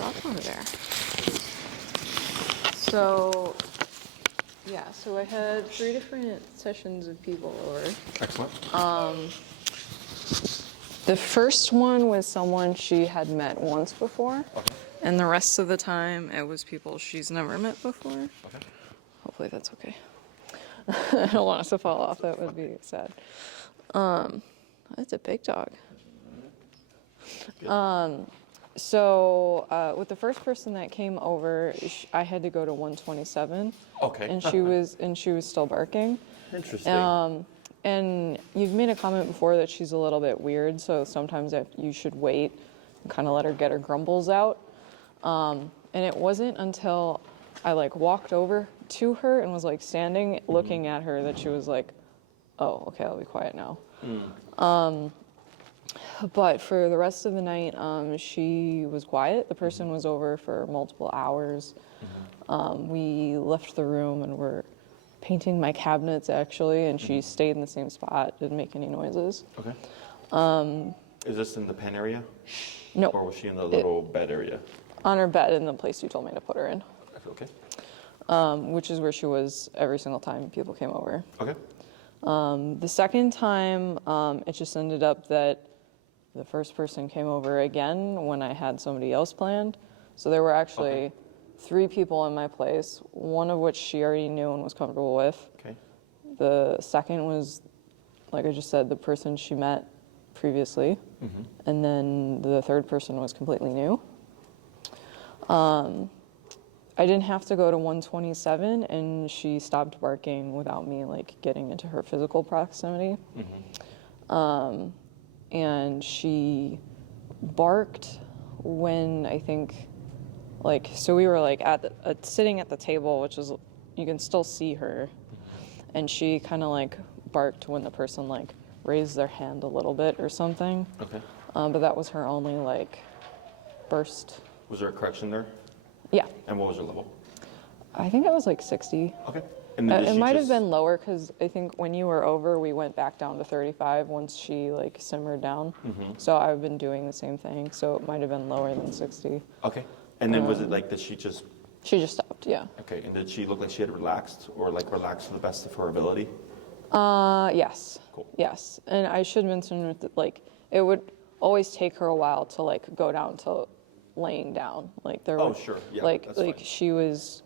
stop over there. So, yeah, so I had 3 different sessions of people over. Excellent. The first one was someone she had met once before, Okay. and the rest of the time it was people she's never met before. Okay. Hopefully that's okay. I don't want us to fall off. That would be sad. That's a big dog. So with the first person that came over, I had to go to 127. Okay. And she was still barking. Interesting. And you've made a comment before that she's a little bit weird, so sometimes you should wait and kind of let her get her grumbles out. And it wasn't until I walked over to her and was standing looking at her that she was like, oh, okay, I'll be quiet now. But for the rest of the night, she was quiet. The person was over for multiple hours. We left the room and were painting my cabinets, actually, and she stayed in the same spot, didn't make any noises. Okay. Is this in the pen area? No. Or was she in the little bed area? On her bed in the place you told me to put her in. Okay. Which is where she was every single time people came over. Okay. The second time, it just ended up that the first person came over again when I had somebody else planned. So there were actually 3 people in my place, one of which she already knew and was comfortable with. Okay. The second was, like I just said, the person she met previously. And then the third person was completely new. I didn't have to go to 127, and she stopped barking without me getting into her physical proximity. And she barked when I think, so we were sitting at the table, which is, you can still see her, and she kind of barked when the person raised their hand a little bit or something. Okay. But that was her only burst. Was there a correction there? Yeah. And what was her level? I think it was 60. Okay. And then It might have been lower because I think when you were over, we went back down to 35 once she simmered down. So I've been doing the same thing. So it might have been lower than 60. Okay. And then was it that she just... She just stopped, yeah. Okay. And did she look like she had relaxed or relaxed to the best of her ability? Yes. Cool. Yes. And I should mention that it would always take her a while to go down to laying down. Oh, sure. Yeah, that's fine. She was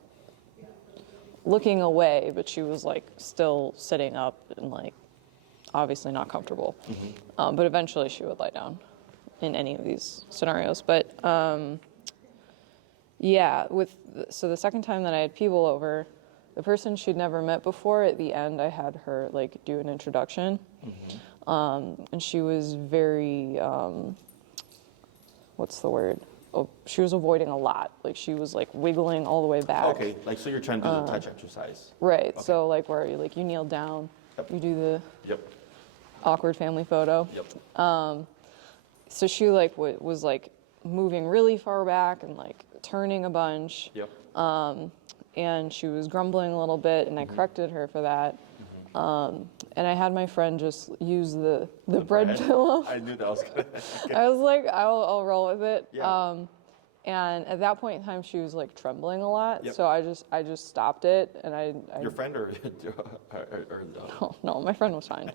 looking away, but she was still sitting up and obviously not comfortable. But eventually she would lie down in any of these scenarios. But yeah, so the second time that I had people over, the person she'd never met before, at the end I had her do an introduction. And she was very, what's the word? Oh, she was avoiding a lot. She was wiggling all the way back. Okay, so you're trying to do the touch exercise. Right. Okay. So where you kneel down, you do the awkward family photo. So she was moving really far back and turning a bunch. And she was grumbling a little bit, and I corrected her for that. And I had my friend just use the bread pillow. I knew that was going to happen. I was like, I'll roll with it. Yeah. And at that point in time, she was like trembling a lot. Yep. So I just stopped it, and I Your friend or no, my friend was fine.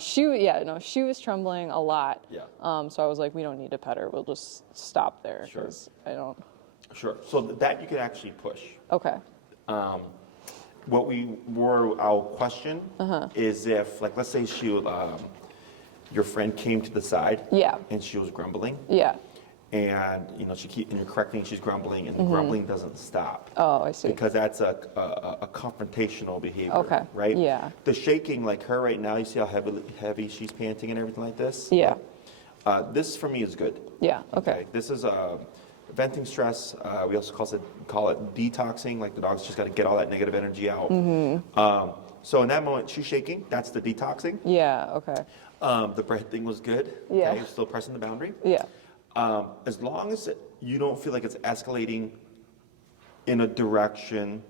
She was trembling a lot. Yeah. So I was like, we don't need to pet her. We'll just stop there Sure. because I don't. Sure. So that you could actually push. Okay. What our question is if, let's say your friend came to the side. Yeah. And she was grumbling. Yeah. And and you're correcting, she's grumbling, and the grumbling doesn't stop. Oh, I see. Because that's a confrontational behavior. Okay. Right. Yeah. The shaking, like her right now, you see how heavy she's panting and everything like this. Yeah. This for me is good. Yeah. Okay. This is venting stress. We also call it detoxing. The dog's just got to get all that negative energy out. So in that moment, she's shaking. That's the detoxing. Yeah. Okay. The bread thing was good. Yeah. Okay, still pressing the boundary. Yeah. As long as you don't feel like it's escalating in a direction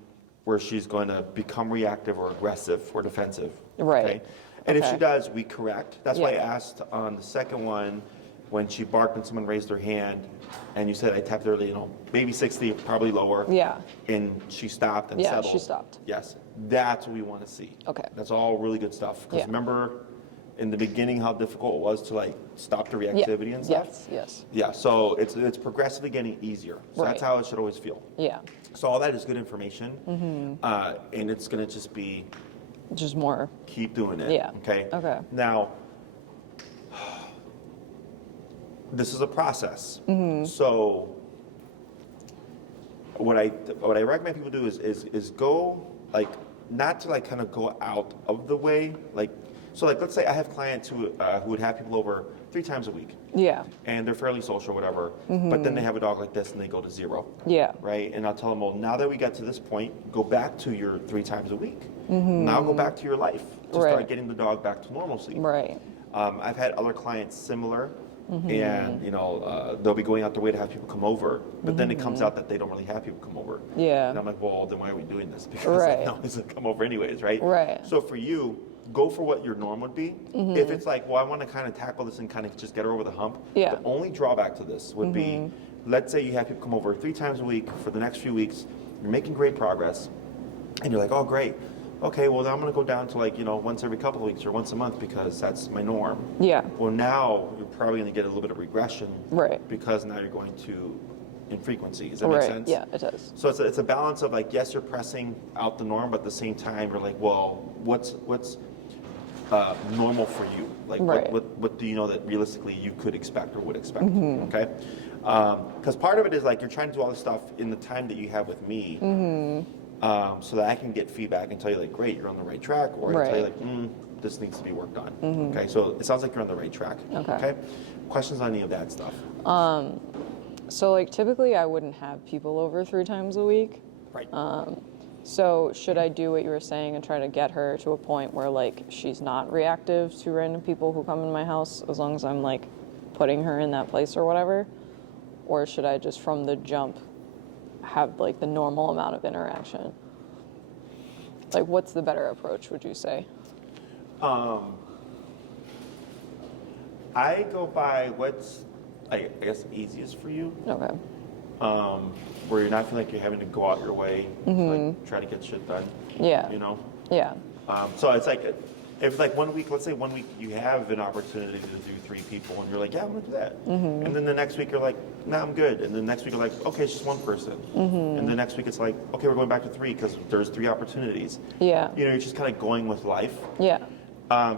where she's going to become reactive or aggressive or defensive. Right. Okay? And if Okay. she does, we correct. That's why I Yeah. asked on the second one, when she barked and someone raised their hand, and you said I tapped her, maybe 60, probably lower. Yeah. And she stopped and Yeah, settled. she stopped. Yes, that's what we want to see. Okay. That's all really good stuff. Because remember, in the beginning, how difficult it was to like stop the reactivity and stuff. Yes. Yeah. So it's progressively getting easier. So that's how it should always feel. Yeah. So all that is good information, and it's gonna just be just more. Keep doing it. Yeah. Okay. Okay. Now, this is a process. So what I recommend people do is go like not to like kind of go out of the way. Like so like let's say I have clients who would have people over 3 times a week. Yeah. And they're fairly social, whatever. But then they have a dog like this and they go to 0. Yeah. Right. And I'll tell them, well, now that we got to this point, go back to your 3 times a week. Now go back to your life to start getting the dog back to normalcy. Right. I've had other clients similar, and they'll be going out their way to have people come over, but then it comes out that they don't really have people come over. Yeah. And I'm like, well, then why are we doing this? Because like, no one's gonna come over anyways, right? Right. So for you, go for what your norm would be. If it's like, well, I want to kind of tackle this and kind of just get her over the hump. Yeah. The only drawback to this would be, let's say you have people come over 3 times a week for the next few weeks. You're making great progress, and you're like, oh, great. Okay, well, now I'm going to go down to like, once every couple of weeks or once a month because that's my norm. Yeah. Well, now you're probably going to get a little bit of regression. Right. Because now you're going to infrequency. Does that make sense? Yeah, it does. So it's a balance of like, yes, you're pressing out the norm, but at the same time, you're like, well, what's normal for you? Like, what do you know that realistically you could expect or would expect? Okay? Because part of it is like you're trying to do all this stuff in the time that you have with me. So that I can get feedback and tell you like, great, you're on the right track, or I can tell you like, this needs to be worked on. Okay, so it sounds like you're on the right track. Okay. Questions on any of that stuff? So like typically I wouldn't have people over 3 times a week. Right. So should I do what you were saying and try to get her to a point where like she's not reactive to random people who come in my house as long as I'm like putting her in that place or whatever? Or should I just from the jump have like the normal amount of interaction? Like what's the better approach, would you say? I go by what's I guess easiest for you. Okay. Where you're not feeling like you're having to go out your way to like try to get shit done. Yeah. Yeah. So it's like if like 1 week, let's say 1 week you have an opportunity to do 3 people and you're like, yeah, I'm gonna do that. And then the next week you're like, nah, I'm good. And then the next week you're like, okay, it's just 1 person. And the next week it's like, okay, we're going back to 3 because there's 3 opportunities. Yeah. You're just kind of going with life. Yeah.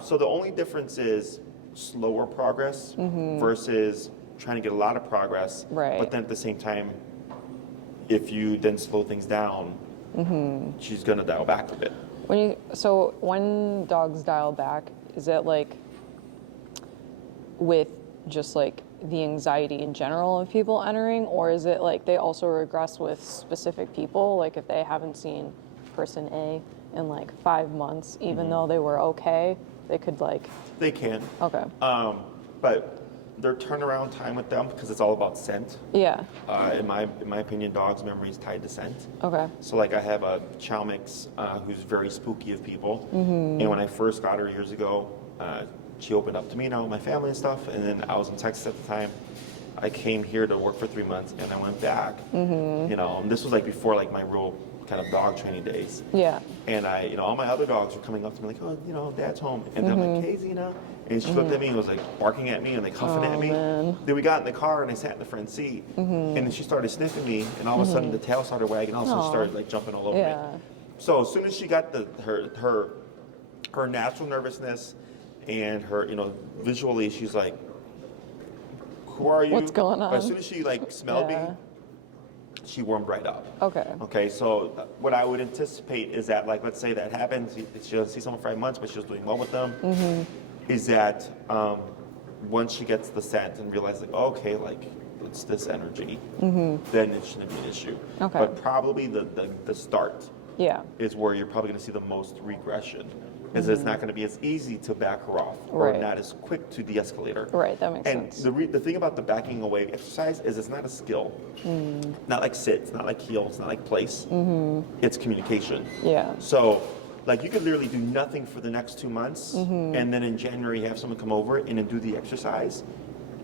So the only difference is slower progress versus trying to get a lot of progress. Right. But then at the same time, if you then slow things down, she's gonna dial back a bit. So when dogs dial back, is it like with just like the anxiety in general of people entering, or is it like they also regress with specific people? Like if they haven't seen person A in like 5 months, even though they were okay, they could like... They can. Okay. But their turnaround time with them, because it's all about scent. Yeah. In my opinion, dogs' memory is tied to scent. Okay. So like I have a chow mix who's very spooky of people, and when I first got her years ago, she opened up to me and all my family and stuff. And then I was in Texas at the time. I came here to work for 3 months, and I went back. And this was like before like my real kind of dog training days. Yeah. And all my other dogs were coming up to me like, oh, Dad's home. And then I'm like, hey, Zena. And she looked at me and was like barking at me and like huffing at me. Man. Then we got in the car and I sat in the front seat. And then she started sniffing me, and all of a sudden the tail started wagging. All of a sudden she started like jumping all over me. So as soon as she got her natural nervousness and her, visually, she's like, who are you? What's going on? But as soon as she like smelled me, she warmed right up. Okay, so what I would anticipate is that, like, let's say that happens, she doesn't see someone for 5 months, but she's doing well with them, is that once she gets the scent and realizes, like, okay, like, it's this energy, then it shouldn't be an issue. Okay. But probably the start is where you're probably going to see the most regression. Is it's not going to be as easy to back her off, or not as quick to de-escalate her. Right, that makes sense. And the thing about the backing away exercise is it's not a skill. Not like sit, it's not like heel, it's not like place. It's communication. Yeah. So, like, you could literally do nothing for the next 2 months, and then in January have someone come over and then do the exercise,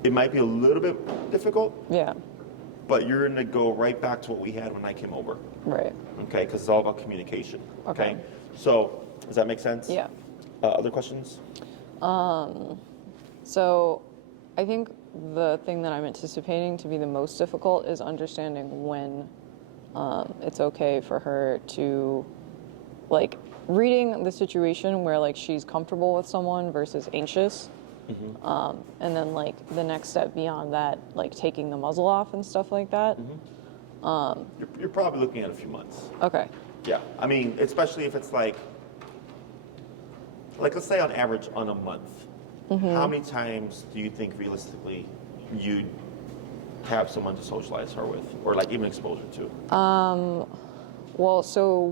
it might be a little bit difficult. Yeah. But you're going to go right back to what we had when I came over. Right. Okay, because it's all about communication. Okay. So, does that make sense? Yeah. Other questions? So I think the thing that I'm anticipating to be the most difficult is understanding when it's okay for her to, like, reading the situation where, like, she's comfortable with someone versus anxious. Mm-hmm. And then, like, the next step beyond that, like, taking the muzzle off and stuff like that. Mm-hmm. You're probably looking at a few months. Okay. Yeah. I mean, especially if it's like let's say on average on a month, how many times do you think realistically you'd have someone to socialize her with, or like even exposure to? Well, so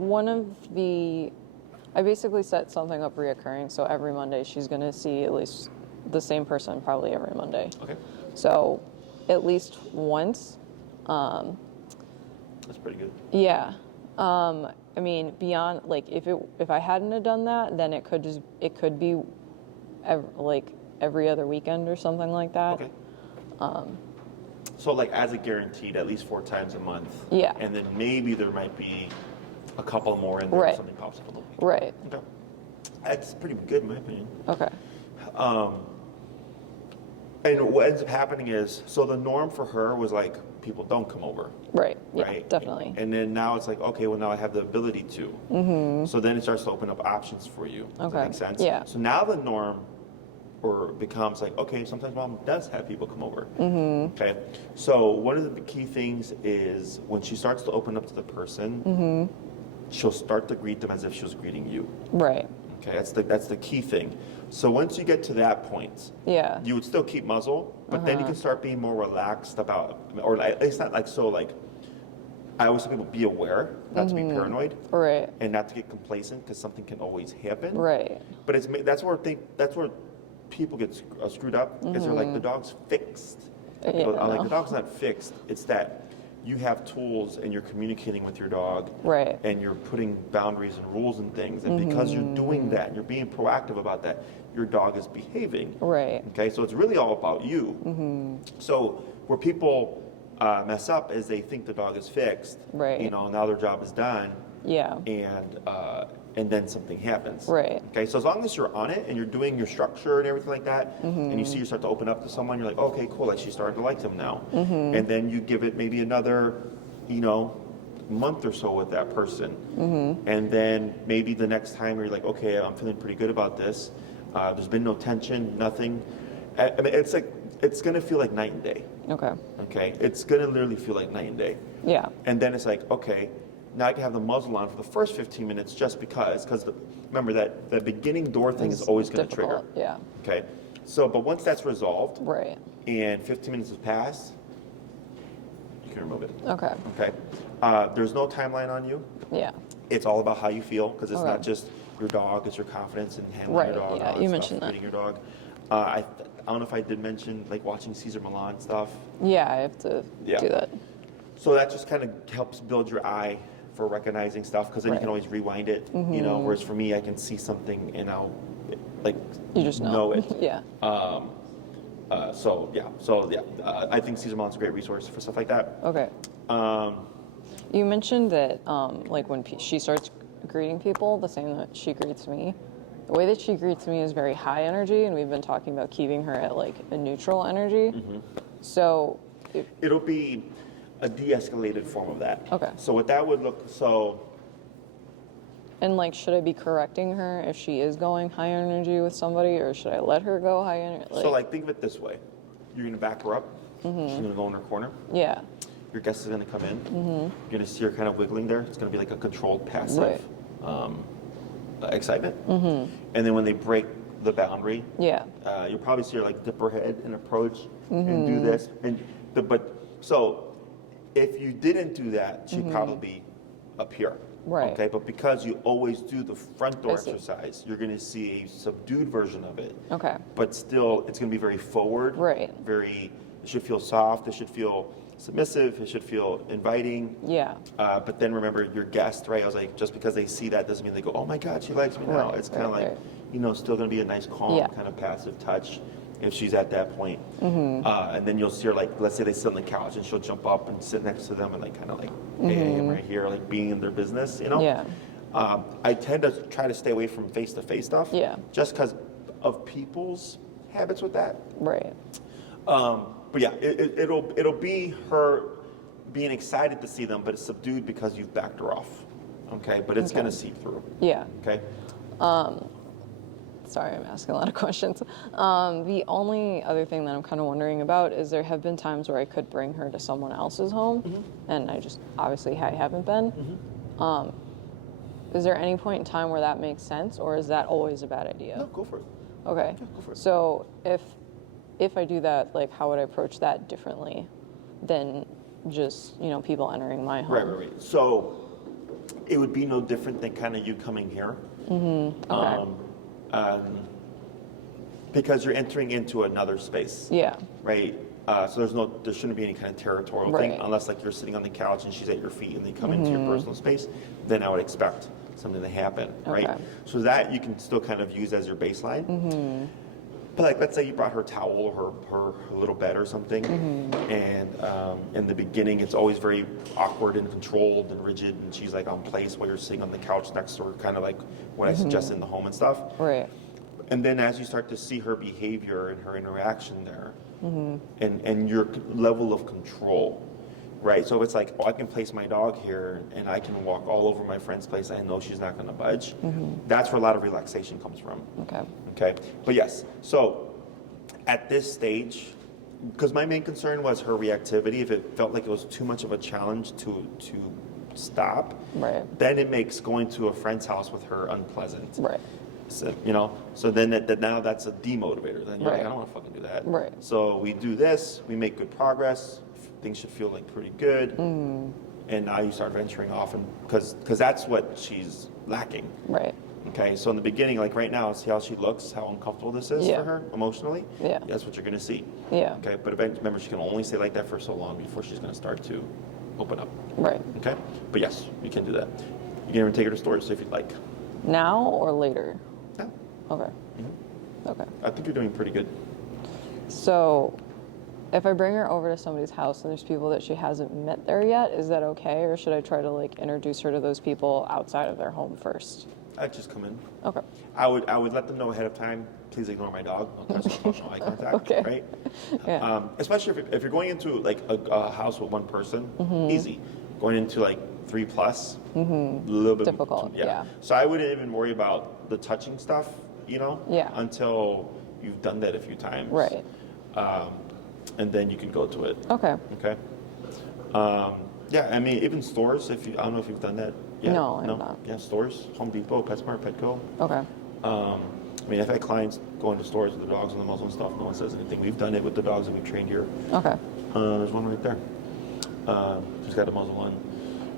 I basically set something up reoccurring. So every Monday she's going to see at least the same person probably every Monday. Okay. So at least once. That's pretty good. Yeah. I mean, beyond, like, if I hadn't have done that, then it could be every other weekend or something like that. Okay. So like as a guaranteed at least 4 times a month. Yeah. And then maybe there might be a couple more in there if something pops up on the weekend. Right. Okay. That's pretty good in my opinion. Okay. And what ends up happening is, so the norm for her was like, people don't come over. Right. Yeah, right? definitely. And then now it's like, okay, well now I have the ability to. Mm-hmm. So then it starts to open up options for you. Does that make sense? Yeah. So now the norm becomes like, okay, sometimes mom does have people come over. Mm-hmm. Okay. So one of the key things is when she starts to open up to the person, she'll start to greet them as if she was greeting you. Right. Okay, that's the key thing. So once you get to that point, you would still keep muzzle, but then you can start being more relaxed about, or it's not like so like. I always tell people be aware, not to be paranoid, right, and not to get complacent because something can always happen, right. But that's where people get screwed up because they're like the dog's fixed. I'm like the dog's not fixed. It's that you have tools and you're communicating with your dog, right, and you're putting boundaries and rules and things, and because you're doing that and you're being proactive about that, your dog is behaving, right. Okay, so it's really all about you. So where people mess up is they think the dog is fixed, right, you know, now their job is done, and then something happens, right. Okay, so as long as you're on it and you're doing your structure and everything like that, and you see you start to open up to someone, you're like, okay, cool, like she's starting to like them now, and then you give it maybe another, month or so with that person, and then maybe the next time you're like, okay, I'm feeling pretty good about this. There's been no tension, nothing. I mean, it's gonna feel like night and day. Okay. Okay, it's gonna literally feel like night and day. Yeah. And then it's like, okay, now I can have the muzzle on for the first 15 minutes just because remember that the beginning door thing is always going to trigger. Yeah. Okay. So, but once that's resolved, right, and 15 minutes has passed, you can remove it. Okay. Okay. There's no timeline on you. Yeah. It's all about how you feel because it's not just your dog; it's your confidence in handling your dog. Yeah, you mentioned that. Feeding your dog. I don't know if I did mention like watching Cesar Millan stuff. Yeah, I have to do that. So that just kind of helps build your eye for recognizing stuff because then you can always rewind it, whereas for me I can see something and I'll you just know it. Yeah. I think Cesar Millan's a great resource for stuff like that. Okay. You mentioned that like when she starts greeting people the same that she greets me, the way that she greets me is very high energy, and we've been talking about keeping her at like a neutral energy. So it'll be a de-escalated form of that. Okay. So what that would look And like, should I be correcting her if she is going high energy with somebody, or should I let her go high energy? So like, think of it this way: you're gonna back her up. She's gonna go in her corner. Yeah. Your guest is gonna come in. You're gonna see her kind of wiggling there. It's gonna be like a controlled, passive excitement. And then when they break the boundary, you'll probably see her like dip her head and approach and do this. So if you didn't do that, she'd probably be up here. Right. Okay, but because you always do the front door exercise, you're going to see a subdued version of it. Okay. But still, it's going to be very forward. Right. It should feel soft. It should feel submissive. It should feel inviting. Yeah. But then remember, your guest, right? I was like, just because they see that doesn't mean they go, oh my God, she likes me now. It's kind of like, still going to be a nice, calm, kind of passive touch. if she's at that point. And then you'll see her, like, let's say they sit on the couch and she'll jump up and sit next to them and like kind of like, hey, I'm right here, like being in their business, you know? Yeah. I tend to try to stay away from face-to-face stuff. Yeah. Just because of people's habits with that. Right. But yeah, it'll be her being excited to see them, but it's subdued because you've backed her off. Okay, but it's gonna seep through. Yeah. Okay. Sorry, I'm asking a lot of questions. The only other thing that I'm kind of wondering about is there have been times where I could bring her to someone else's home, and I just obviously I haven't been. Is there any point in time where that makes sense, or is that always a bad idea? No, go for it. Okay. Yeah, go for it. So if I do that, like, how would I approach that differently than just, you know, people entering my home? Right. So it would be no different than kind of you coming here. Okay. Because you're entering into another space. Yeah. Right. So there shouldn't be any kind of territorial thing unless like you're sitting on the couch and she's at your feet and they come into your personal space. Then I would expect something to happen. Right. Okay. So that you can still kind of use as your baseline. But like, let's say you brought her towel or her little bed or something, and in the beginning it's always very awkward and controlled and rigid, and she's like on place while you're sitting on the couch next to her, kind of like what I suggested in the home and stuff. Right. And then as you start to see her behavior and her interaction there, and your level of control, right? So if it's like, oh, I can place my dog here and I can walk all over my friend's place, I know she's not going to budge. That's where a lot of relaxation comes from. Okay. But yes, so at this stage, because my main concern was her reactivity. If it felt like it was too much of a challenge to stop, then it makes going to a friend's house with her unpleasant. Right. So, you know, so then now that's a demotivator. Then you're like, I don't want to fucking do that. Right. So we do this, we make good progress, things should feel like pretty good, and now you start venturing off, and because that's what she's lacking. Right. Okay, so in the beginning, like right now, see how she looks, how uncomfortable this is for her emotionally? Yeah. That's what you're going to see. Yeah. Okay, but eventually, remember, she can only stay like that for so long before she's going to start to open up. Right. Okay, but yes, you can do that. You can even take her to stores if you'd like. Now or later? No. Okay. Okay. I think you're doing pretty good. So, if I bring her over to somebody's house and there's people that she hasn't met there yet, is that okay? Or should I try to like introduce her to those people outside of their home first? I'd just come in. Okay. I would let them know ahead of time, please ignore my dog. Don't touch her, no eye contact, Okay. right? Yeah. Especially if you're going into like a house with one person, easy. Going into like 3+, a little bit difficult. Yeah. So I wouldn't even worry about the touching stuff, you know, Yeah. until you've done that a few times. Right. And then you can go to it. Okay. Okay. Yeah, I mean, even stores. I don't know if you've done that yet. No, I have not. Yeah, stores, Home Depot, PetSmart, Petco. Okay. I mean, I've had clients go into stores with the dogs on the muzzle and stuff. No one says anything. We've done it with the dogs that we've trained here. Okay. There's one right there. He's got a muzzle on.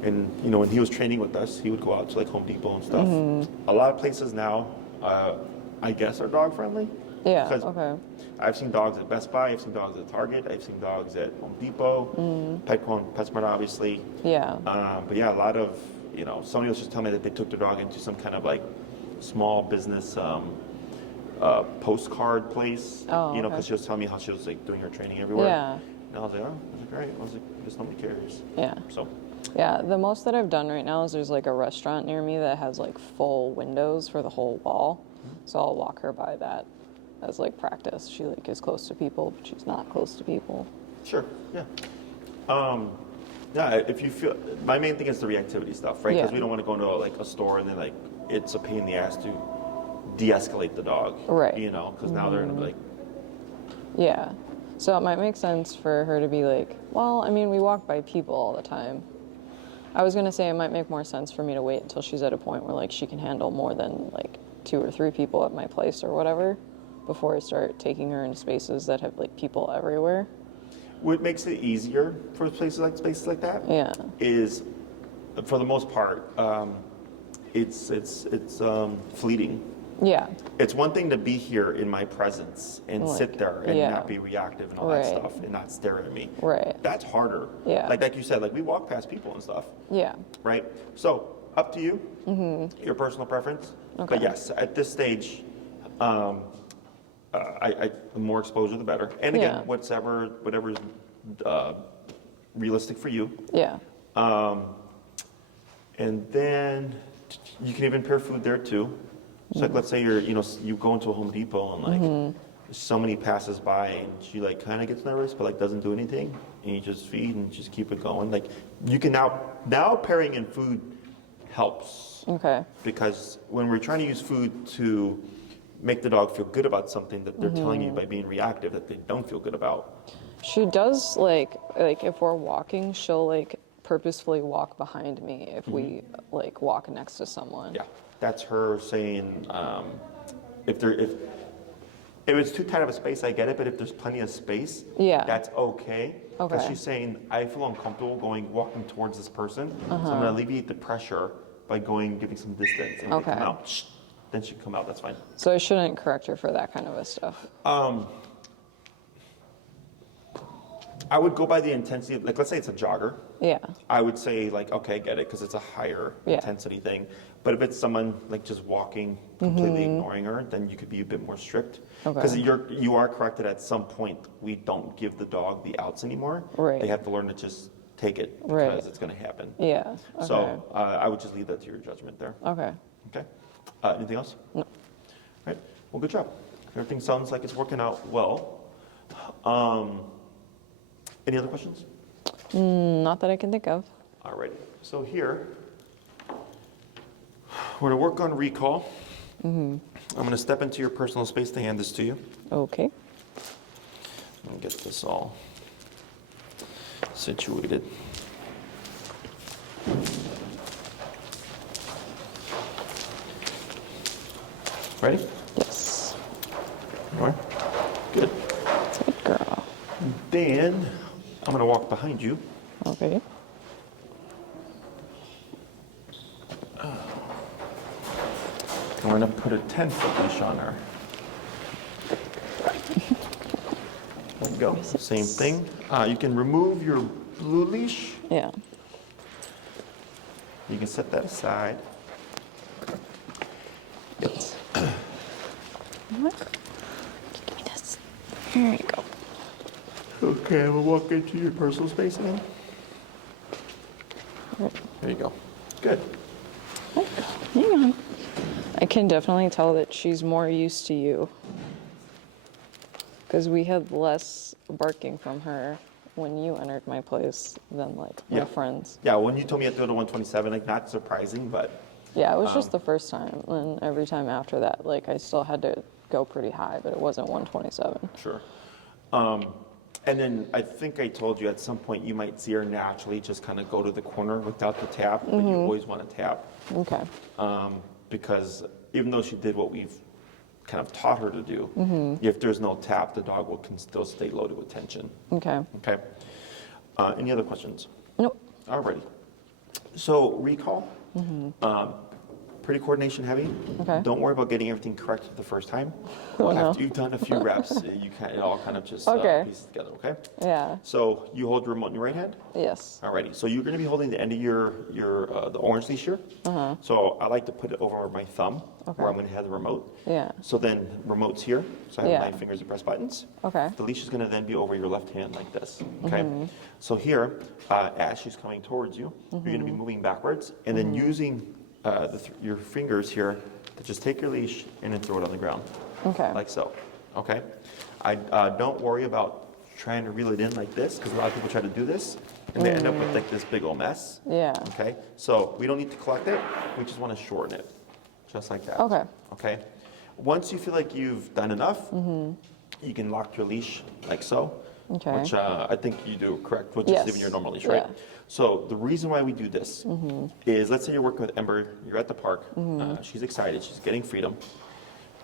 And, you know, when he was training with us, he would go out to like Home Depot and stuff. A lot of places now, I guess, are dog friendly. Yeah. Because Okay. I've seen dogs at Best Buy. I've seen dogs at Target. I've seen dogs at Home Depot, Petco and PetSmart, obviously. Yeah. But yeah, a lot of, you know, somebody was just telling me that they took their dog into some kind of like small business postcard place. Oh, you know, okay. because she was telling me how she was like doing her training everywhere. Yeah. And I was like, great. I was like, just nobody cares. Yeah. So. Yeah, the most that I've done right now is there's like a restaurant near me that has like full windows for the whole wall. So I'll walk her by that as like practice. She like is close to people, but she's not close to people. Sure, yeah. Yeah, if you feel, my main thing is the reactivity stuff, right? Because we don't want to go into like a store and then like, it's a pain in the ass to de-escalate the dog. Right. You know, because now they're going to be like. Yeah. So it might make sense for her to be like, well, I mean, we walk by people all the time. I was going to say it might make more sense for me to wait until she's at a point where like she can handle more than like 2 or 3 people at my place or whatever before I start taking her into spaces that have like people everywhere. What makes it easier for spaces like that? Yeah. Is, for the most part, it's fleeting. Yeah. It's one thing to be here in my presence and Like, sit there and not be reactive and all that stuff and not stare at me. Right. That's harder. Yeah. Like you said, like we walk past people and stuff. Yeah. Right? So, up to you, your personal preference. Okay. But yes, at this stage, the more exposure, the better. And again, Yeah. whatever's realistic for you. Yeah. And then you can even pair food there too. So like, let's say you go into a Home Depot and like somebody passes by and she like kind of gets nervous, but like doesn't do anything, and you just feed and just keep it going. Like you can now pairing in food helps. Okay. Because when we're trying to use food to make the dog feel good about something that they're telling you by being reactive that they don't feel good about. She does like if we're walking, she'll like purposefully walk behind me if we like walk next to someone. Yeah, that's her saying if it's too tight of a space, I get it, but if there's plenty of space, Yeah. that's okay. Okay. Because she's saying I feel uncomfortable walking towards this person, so I'm going to alleviate the pressure by giving some distance, and Okay. come out. Shh, then she can come out. That's fine. So I shouldn't correct her for that kind of a stuff. I would go by the intensity of, like, let's say it's a jogger. Yeah. I would say, like, okay, I get it, because it's a higher intensity thing. But if it's someone, like, just walking, completely ignoring her, then you could be a bit more strict. Because you are correct that at some point, we don't give the dog the outs anymore. Right. They have to learn to just take it, because it's going to happen. Yeah. Okay. So I would just leave that to your judgment there. Okay. Okay? Anything else? No. All right. Well, good job. Everything sounds like it's working out well. Any other questions? Not that I can think of. Alrighty. So here, we're going to work on recall. I'm going to step into your personal space to hand this to you. Okay. And get this all situated. Ready? Yes. You are? Good. Good girl. Then I'm going to walk behind you. Okay. And we're going to put a 10-foot leash on her. There you go. Same thing. You can remove your blue leash. Yeah. You can set that aside. What? Give me this. Here you go. Okay, we'll walk into your personal space again. There you go. Good. Hang on. I can definitely tell that she's more used to you. Because we had less barking from her when you entered my place than like my friends. Yeah, when you told me you had to go to 127, like not surprising, but Yeah, it was just the first time. And every time after that, like I still had to go pretty high, but it wasn't 127. sure. And then I think I told you at some point you might see her naturally just kind of go to the corner without the tap, but you always want to tap. Okay. Because even though she did what we've kind of taught her to do, if there's no tap, the dog can still stay loaded with tension. Okay. Okay. Any other questions? Nope. Alrighty. So recall, pretty coordination heavy. Okay. Don't worry about getting everything correct the first time. Oh, no. After you've done a few reps, it all kind of just Okay. pieces together. Okay. Yeah. So you hold your remote in your right hand. Yes. Alrighty. So you're going to be holding the end of your the orange leash here. So I like to put it over my thumb, where I'm going to have the remote. Yeah. So then remote's here. So I have Yeah. 9 fingers to press buttons. Okay. The leash is going to then be over your left hand like this. Okay. So here, as she's coming towards you, you're going to be moving backwards and then using your fingers here to just take your leash and then throw it on the ground. Okay. Like so. Okay. I don't worry about trying to reel it in like this, because a lot of people try to do this and they end up with like this big old mess. Yeah. Okay. So we don't need to collect it. We just want to shorten it, just like that. Okay. Okay. Once you feel like you've done enough, you can lock your leash like so. Okay. Which I think you do correct, which is Yes. even your normal leash, right? Yeah. So the reason why we do this is, let's say you're working with Ember, you're at the park, she's excited, she's getting freedom,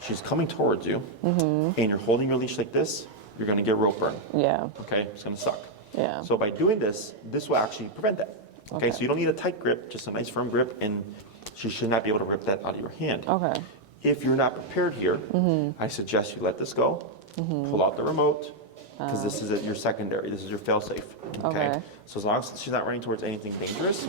she's coming towards you, and you're holding your leash like this, you're going to get rope burn. Yeah. Okay, it's going to suck. Yeah. So by doing this, this will actually prevent that. Okay, so you don't need a tight grip, just a nice firm grip, and she should not be able to rip that out of your hand. Okay. If you're not prepared here, I suggest you let this go, pull out the remote, because this is your secondary, this is your fail-safe. Okay. So as long as she's not running towards anything dangerous,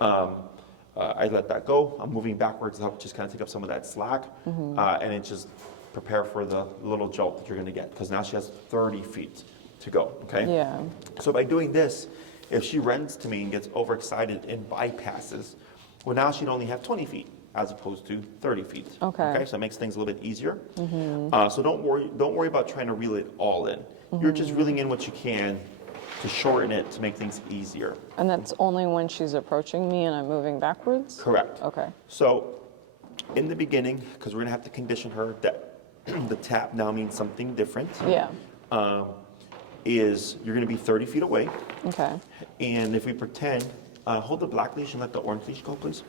I let that go. I'm moving backwards to help just kind of take up some of that slack, and it just prepare for the little jolt that you're going to get, because now she has 30 feet to go, okay? Yeah. So by doing this, if she runs to me and gets overexcited and bypasses, well, now she'd only have 20 feet as opposed to 30 feet. Okay. So it makes things a little bit easier. So don't worry about trying to reel it all in. You're just reeling in what you can to shorten it to make things easier. And that's only when she's approaching me and I'm moving backwards? Correct. Okay. So in the beginning, because we're going to have to condition her that the tap now means something different, Yeah. is you're going to be 30 feet away. Okay. And if we pretend, hold the black leash and let the orange leash go, please.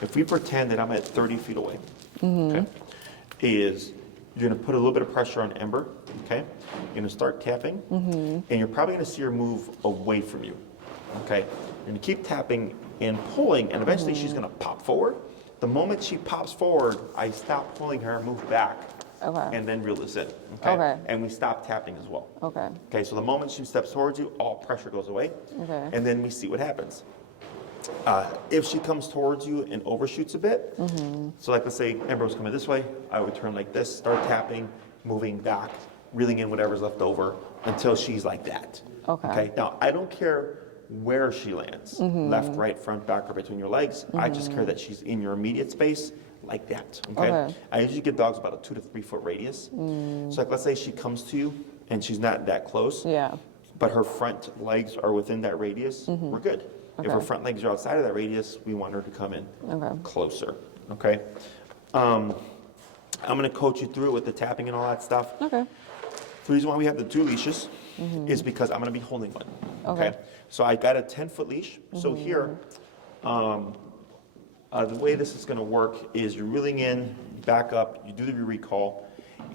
If we pretend that I'm at 30 feet away, okay, is you're going to put a little bit of pressure on Ember, okay? You're going to start tapping, and you're probably going to see her move away from you, okay? You're going to keep tapping and pulling, and eventually she's going to pop forward. The moment she pops forward, I stop pulling her, move back, Okay. and then reel this in, okay? Okay. And we stop tapping as well. Okay. Okay, so the moment she steps towards you, all pressure goes away, Okay. and then we see what happens. If she comes towards you and overshoots a bit, so like let's say Ember was coming this way, I would turn like this, start tapping, moving back, reeling in whatever's left over until she's like that. Okay. Now, I don't care where she lands, left, right, front, back, or between your legs. I just care that she's in your immediate space like that, okay? Okay. I usually give dogs about a 2 to 3 foot radius. So like let's say she comes to you and she's not that close, Yeah. but her front legs are within that radius, we're good. If her Okay. front legs are outside of that radius, we want her to come in Okay. closer, okay? I'm gonna coach you through it with the tapping and all that stuff. Okay. The reason why we have the 2 leashes is because I'm gonna be holding one, okay? So I got a 10-foot leash. So here, the way this is gonna work is you're reeling in, back up, you do the recall,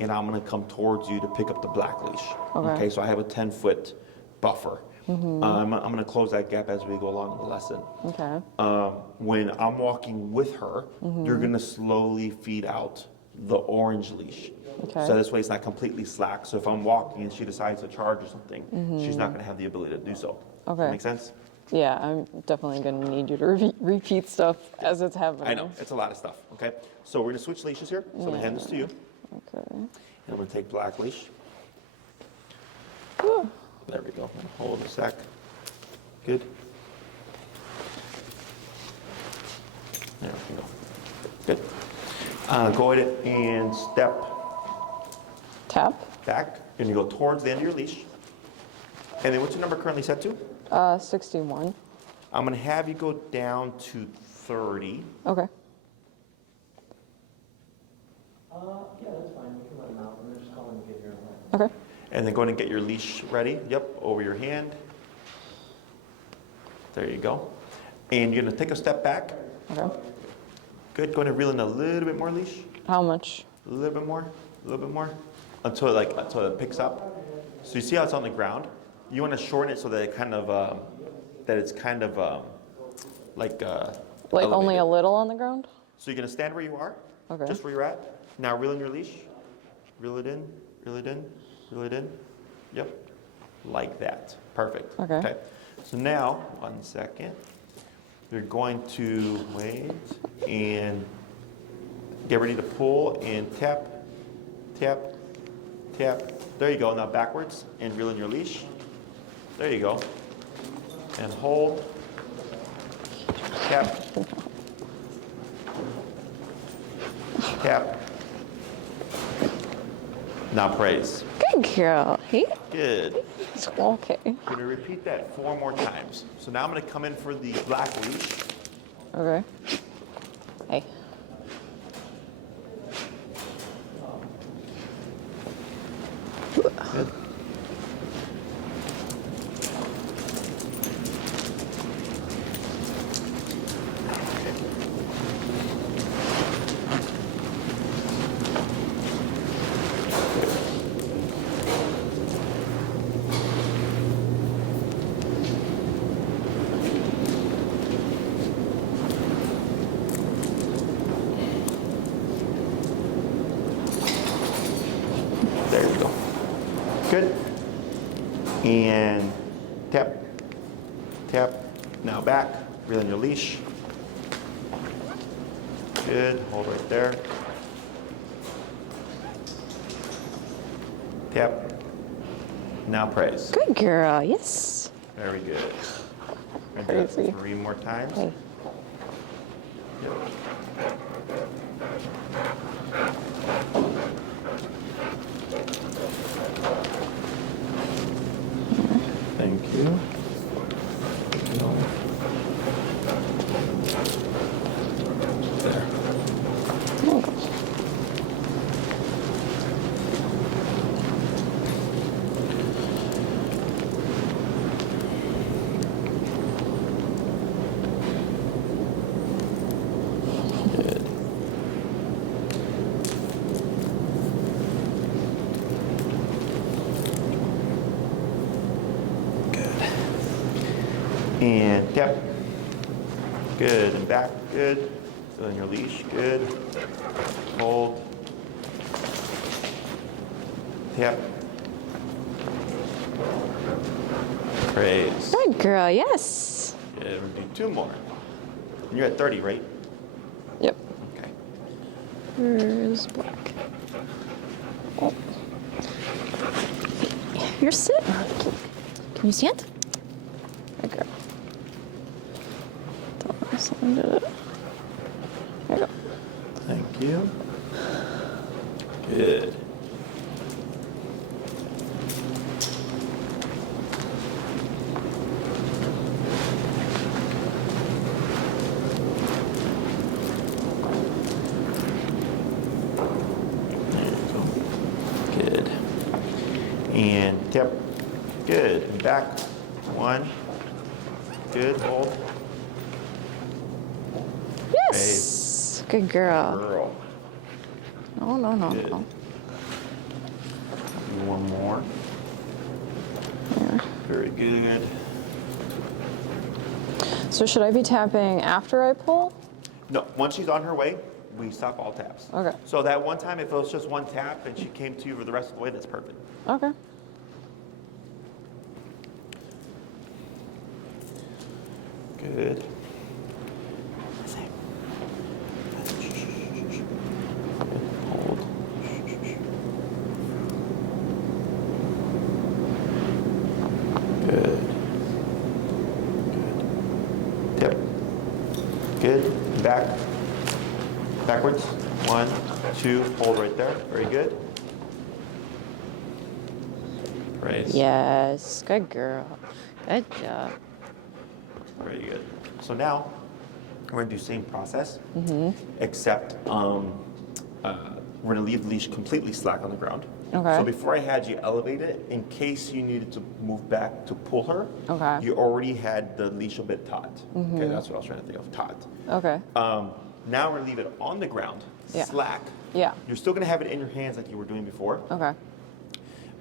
and I'm gonna come towards you to pick up the black leash. Okay. So I have a 10-foot buffer. I'm gonna close that gap as we go along in the lesson. Okay. When I'm walking with her, you're gonna slowly feed out the orange leash. Okay. So this way it's not completely slack. So if I'm walking and she decides to charge or something, she's not gonna have the ability to do so. Does that Okay. make sense? Yeah, I'm definitely going to need you to repeat stuff as it's happening. I know, it's a lot of stuff, okay? So we're gonna switch leashes here. So I'm gonna hand this to you. Okay. And I'm gonna take black leash. Whew. There we go. Hold a sec. Good. There we go. Good. Go ahead and step Tap. back, and you go towards the end of your leash. And then what's your number currently set to? 61. I'm going to have you go down to 30. Okay. Yeah, that's fine. We can let them out. We're just calling to get here. Okay. And then go ahead and get your leash ready. Yep, over your hand. There you go. And you're going to take a step back. Okay. Good. Go ahead and reel in a little bit more leash. How much? A little bit more. A little bit more. Until it picks up. So you see how it's on the ground? You want to shorten it so that it kind of, like Only a elevated. little on the ground? So you're going to stand where you are. Okay. Just where you're at. Now reel in your leash. Reel it in. Reel it in. Reel it in. Yep. Like that. Perfect. Okay. So now, 1 second. You're going to wait and get ready to pull and tap, tap, tap. There you go. Now backwards and reel in your leash. There you go. And hold. Tap. Tap. Now praise. Good girl. Hey. Good. Okay. We're going to repeat that 4 more times. So now I'm going to come in for the black leash. Okay. Hey. Good. There you go. Good. And tap, tap. Now back. Reel in your leash. Good. Hold right there. Tap. Now praise. Good girl. Yes. Very good. And do it Crazy. 3 more times. Okay. Yep. Thank you. There. Good. Good. And tap. Good. And back. Good. Feeling your leash. Good. Hold. Tap. Praise. Good girl. Yes. Good. We'll do 2 more. And you're at 30, right? Yep. Okay. Where's black? Oh. You're sitting. Can you stand? Okay. Don't know, someone did it. There you go. Thank you. Good. There you go. Good. And tap. Good. And back. 1. Good. Hold. Yes. Good girl. Girl. No, no, no, Good. no. Do 1 more. There. Very good. So should I be tapping after I pull? No, once she's on her way, we stop all taps. Okay. So that one time, if it was just 1 tap and she came to you for the rest of the way, that's perfect. Okay. Good. Hold. Good. Good. Tip. Good. Back. Backwards. 1, 2. Hold right there. Very good. Praise. Yes. Good girl. Good job. Very good. So now we're gonna do the same process, except we're gonna leave the leash completely slack on the ground. Okay. So before I had you elevate it, in case you needed to move back to pull her, Okay. you already had the leash a bit taut. Okay, that's what I was trying to think of, taut. Okay. Now we're gonna leave it on the ground, Yeah. slack. Yeah. You're still gonna have it in your hands like you were doing before. Okay.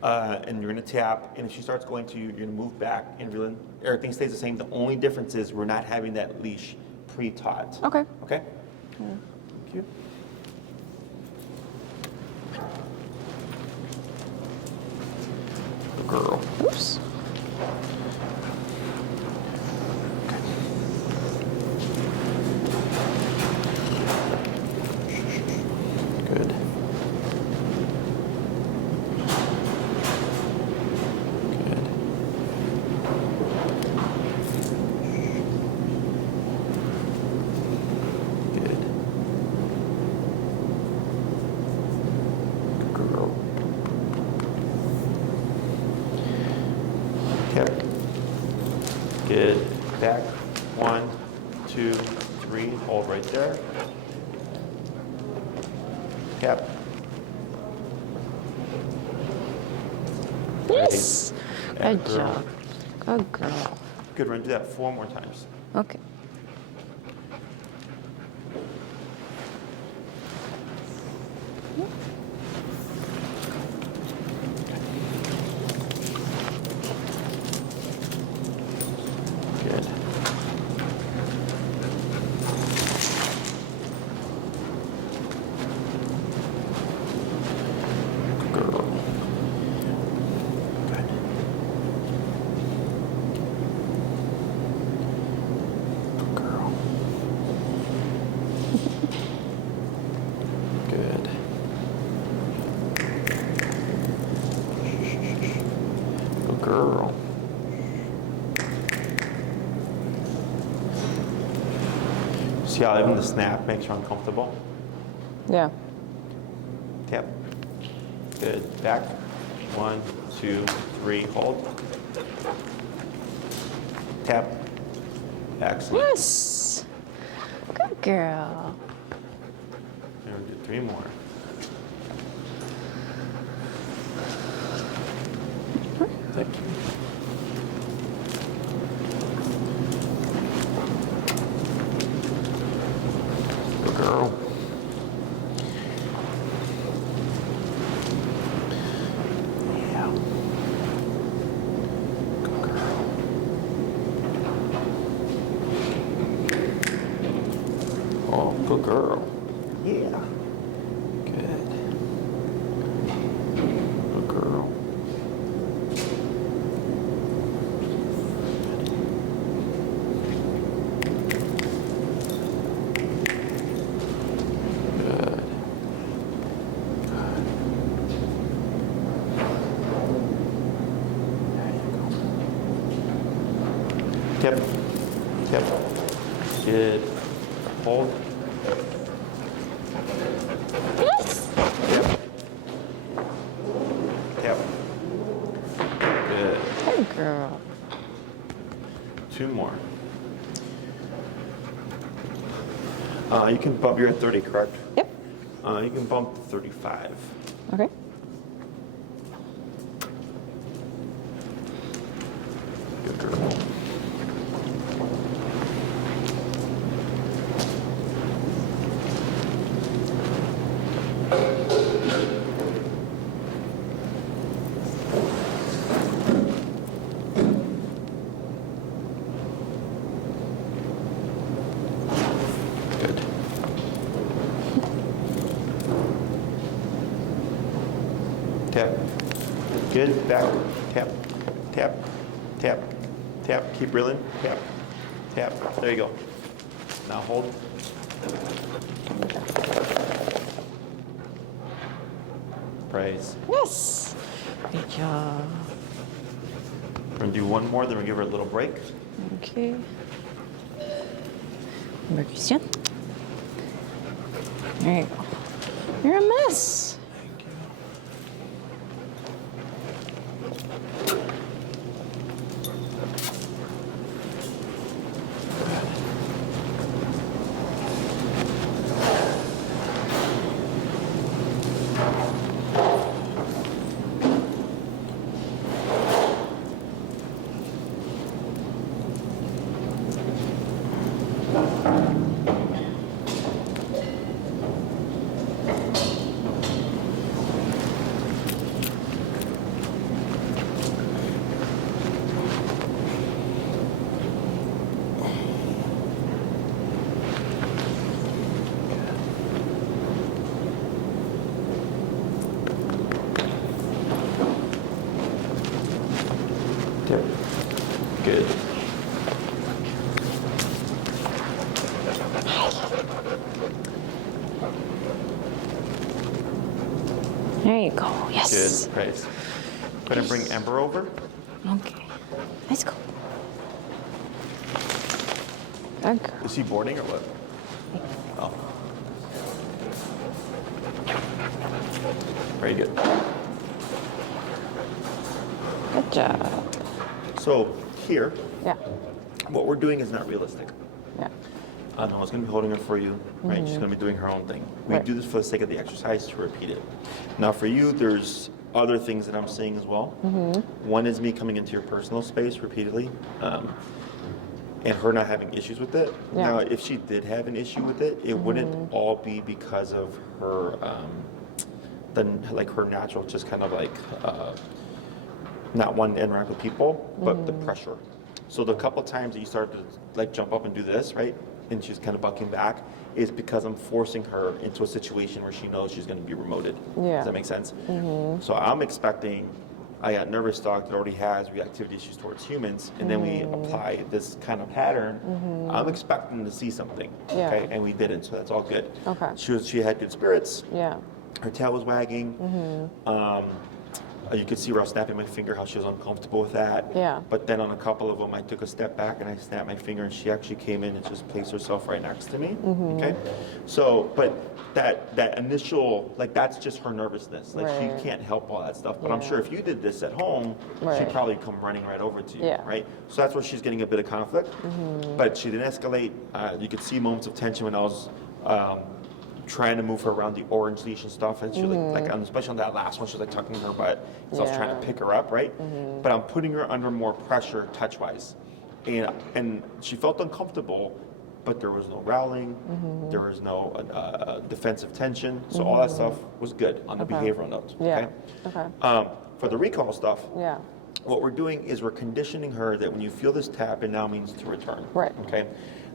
And you're gonna tap, and if she starts going to you, you're gonna move back and reel in. Everything stays the same. The only difference is we're not having that leash pre-taut. Okay. Okay? Thank you. Good girl. Oops. Good. Good. Good. Good girl. Tap. Good. Back. 1, 2, 3. Hold right there. Tap. Yes. Good Good job. Good girl. Good. We're gonna do that 4 more times. Okay. Good. Good girl. Good. girl. See how even the snap makes her uncomfortable? Yeah. Tap. Good. Back. 1, 2, 3. Hold. Tap. Excellent. Yes. Good girl. And we'll do 3 more. Thank you. Good girl. Yeah. Good girl. Oh, good girl. Yeah. Good. Good girl. Good. There you go. Tip. Tip. Good. Hold. Yes. Tip. Tip. Good. Good girl. 2 more. You can bump. You're at 30, correct? Yep. You can bump to 35. Okay. Good girl. Good. Tap. Good. Back. Tap. Tap. Tap. Tap. Keep reeling. Tap. Tap. There you go. Now hold. Praise. Yes. Good job. We're going to do 1 more, then we'll give her a little break. Okay. Ember, Christian. There you go. You're a mess. Yep. Good. There you go. Yes. Good. Praise. Going to bring Ember over. Okay. Let's go. Good girl. Is he boarding or what? Oh. Very good. Good job. So here, Yeah. what we're doing is not realistic. Yeah. No one's going to be holding her for you, right? She's going to be doing her own thing. We Right. do this for the sake of the exercise to repeat it. Now for you, there's other things that I'm seeing as well. One is me coming into your personal space repeatedly, and her not having issues with it. Yeah. Now, if she did have an issue with it, it wouldn't all be because of her, her natural, just kind of like not wanting to interact with people, but the pressure. So the couple times that you start to like jump up and do this, right, and she's kind of bucking back, is because I'm forcing her into a situation where she knows she's going to be remoted. Yeah. Does that make sense? So I'm expecting, I got nervous dog that already has reactivity issues towards humans, and then we apply this kind of pattern. I'm expecting to see something, Yeah. okay, and we didn't, so that's all good. Okay. She had good spirits. Yeah. Her tail was wagging. You could see where I was snapping my finger, how she was uncomfortable with that. Yeah. But then on a couple of them, I took a step back and I snapped my finger, and she actually came in and just placed herself right next to me. Okay. So, but that initial, like, that's just her nervousness. Like, Right. she can't help all that stuff. But I'm Yeah. sure if you did this at home, Right. she'd probably come running right over to you. Yeah. Right. So that's where she's getting a bit of conflict. But she didn't escalate. You could see moments of tension when I was trying to move her around the orange leash and stuff, and she was like, especially on that last one, she was like tucking her butt, so I was trying to pick her up, right? But I'm putting her under more pressure touch-wise, and she felt uncomfortable, but there was no growling, there was no defensive tension, so all that stuff was good on the behavioral notes. Yeah. Okay. For the recall stuff, Yeah. what we're doing is we're conditioning her that when you feel this tap, it now means to return. Right. Okay.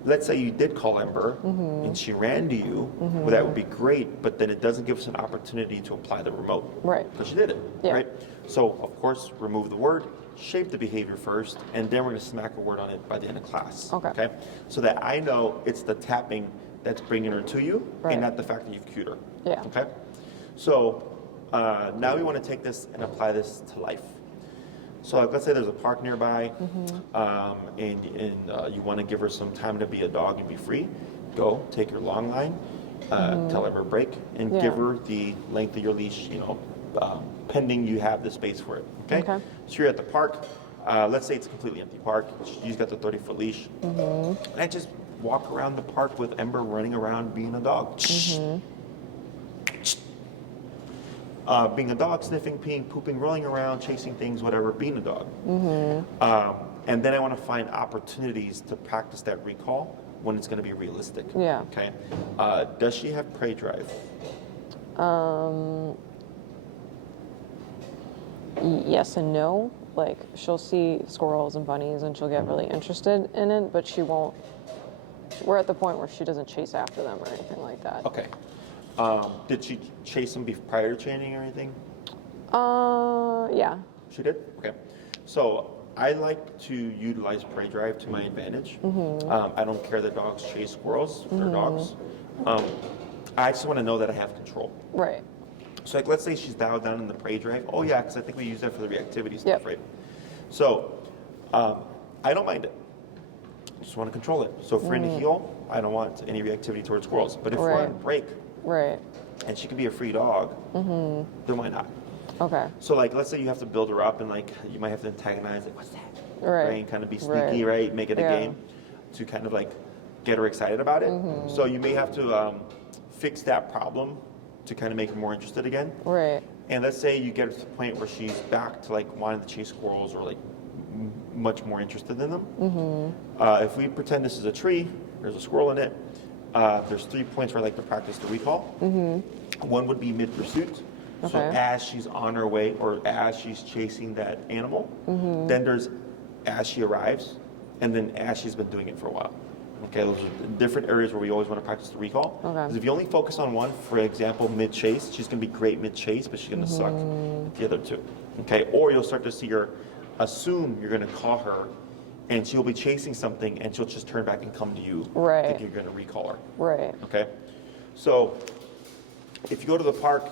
Let's say you did call Ember and she ran to you. Well, that would be great, but then it doesn't give us an opportunity to apply the remote. Right. Because she did it. Yeah. Right. So of course, remove the word, shape the behavior first, and then we're going to smack a word on it by the end of class. Okay. So that I know it's the tapping that's bringing her to you, Right. and not the fact that you've cued her. Yeah. Okay. So now we want to take this and apply this to life. So like, let's say there's a park nearby, and you want to give her some time to be a dog and be free. Go, take your long line, tell her break, and give her the length of your leash, pending you have the space for it. Okay? So you're at the park. Let's say it's a completely empty park. She's got the 30-foot leash. And I just walk around the park with Ember running around being a dog. Being a dog, sniffing, peeing, pooping, rolling around, chasing things, whatever, being a dog. And then I want to find opportunities to practice that recall when it's going to be realistic. Yeah. Okay. Does she have prey drive? Yes and no. Like, she'll see squirrels and bunnies and she'll get really interested in it, but she won't. We're at the point where she doesn't chase after them or anything like that. Okay. Did she chase them prior to training or anything? Yeah. She did? Okay. So I like to utilize prey drive to my advantage. I don't care that dogs chase squirrels. They're dogs. I just want to know that I have control. Right. So like, let's say she's dialed down in the prey drive. Oh yeah, because I think we use that for the reactivity stuff, Yep. right? So I don't mind it. Just want to control it. So if we're in the heel, I don't want any reactivity towards squirrels. But if we're Right. on break, Right. and she could be a free dog, then why not? Okay. So like, let's say you have to build her up, and like, you might have to antagonize, like, what's that? Right. And kind of be sneaky, right? Make it a Yeah. game to kind of like get her excited about it. So you may have to fix that problem to kind of make her more interested again. Right. And let's say you get her to the point where she's back to like wanting to chase squirrels, or like much more interested in them. If we pretend this is a tree, there's a squirrel in it. There's 3 points where I like to practice the recall. One would be mid-pursuit. So Okay. as she's on her way, or as she's chasing that animal. Then there's as she arrives, and then as she's been doing it for a while. Okay, those are different areas where we always want to practice the recall. Okay. Because if you only focus on one, for example, mid-chase, she's going to be great mid-chase, but she's going to suck at the other two. Okay, or you'll start to see her assume you're going to call her, and she'll be chasing something, and she'll just turn back and come to you, Right. thinking you're going to recall her. Right. Okay, so if you go to the park,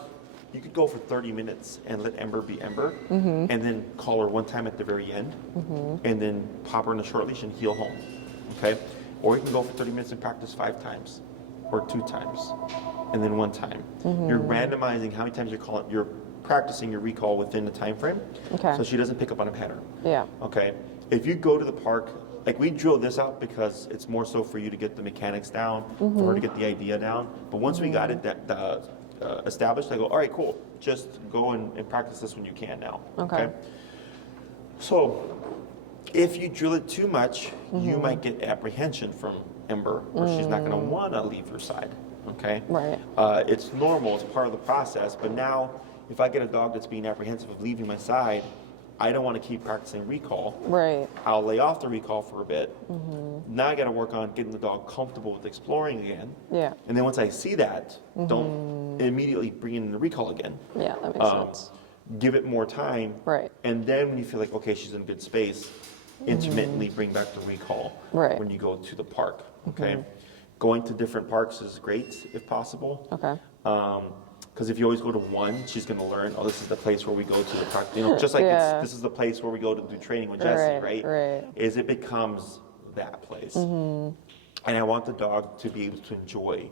you could go for 30 minutes and let Ember be Ember, and then call her one time at the very end, and then pop her in a short leash and heel home. Okay, or you can go for 30 minutes and practice 5 times, or 2 times, and then 1 time. You're randomizing how many times you're practicing your recall within the time frame, Okay. so she doesn't pick up on a pattern. Yeah. Okay, if you go to the park, like, we drill this out because it's more so for you to get the mechanics down, for her to get the idea down. But once we got it established, I go, all right, cool. Just go and practice this when you can now. Okay. So if you drill it too much, you might get apprehension from Ember, or she's not going to want to leave your side. Okay. Right. It's normal. It's part of the process. But now, if I get a dog that's being apprehensive of leaving my side, I don't want to keep practicing recall. Right. I'll lay off the recall for a bit. Now I got to work on getting the dog comfortable with exploring again. Yeah. And then once I see that, don't immediately bring in the recall again. Yeah, that makes sense. Give it more time. Right. And then when you feel like, okay, she's in a good space, intermittently bring back the recall Right. when you go to the park. Okay. Going to different parks is great if possible. Okay. Because if you always go to one, she's going to learn, oh, this is the place where we go to the practice. You know, just like this is the place where we go to do training with Jessie, right? Right. Is it becomes that place. And I want the dog to be able to enjoy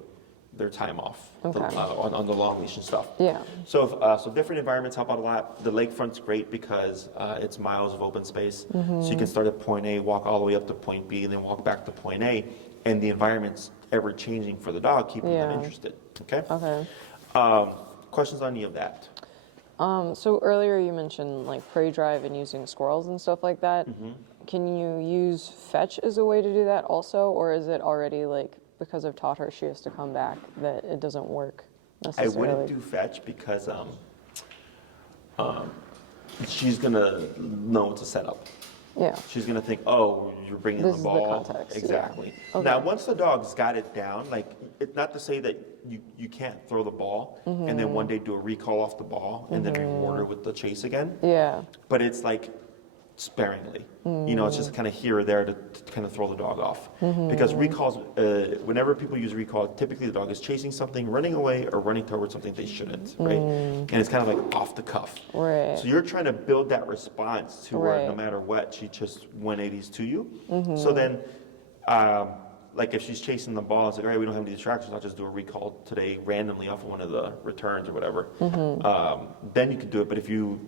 their time off on the long leash and stuff. Yeah. So different environments help out a lot. The lakefront's great because it's miles of open space. So you can start at point A, walk all the way up to point B, and then walk back to point A. And the environment's ever changing for the dog, keeping them interested. Okay? Okay. Questions on any of that? So earlier you mentioned like prey drive and using squirrels and stuff like that. Can you use fetch as a way to do that also, or is it already like, because I've taught her she has to come back, that it doesn't work necessarily? I wouldn't do fetch because she's gonna know it's a setup. Yeah. She's gonna think, oh, you're bringing This the is the ball. context, Exactly. yeah. Okay. Now, once the dog's got it down, like, it's not to say that you can't throw the ball and then one day do a recall off the ball and then reward her with the chase again. Yeah. But it's like sparingly. You know, it's just kind of here or there to kind of throw the dog off. Because recalls, whenever people use recall, typically the dog is chasing something, running away, or running towards something they shouldn't, right? And it's kind of like off the cuff. Right. So you're trying to build that response to where no matter what, she just 180s to you. So then, like if she's chasing the ball, it's like, all right, we don't have any distractions, I'll just do a recall today randomly off of one of the returns or whatever. Then you can do it, but if you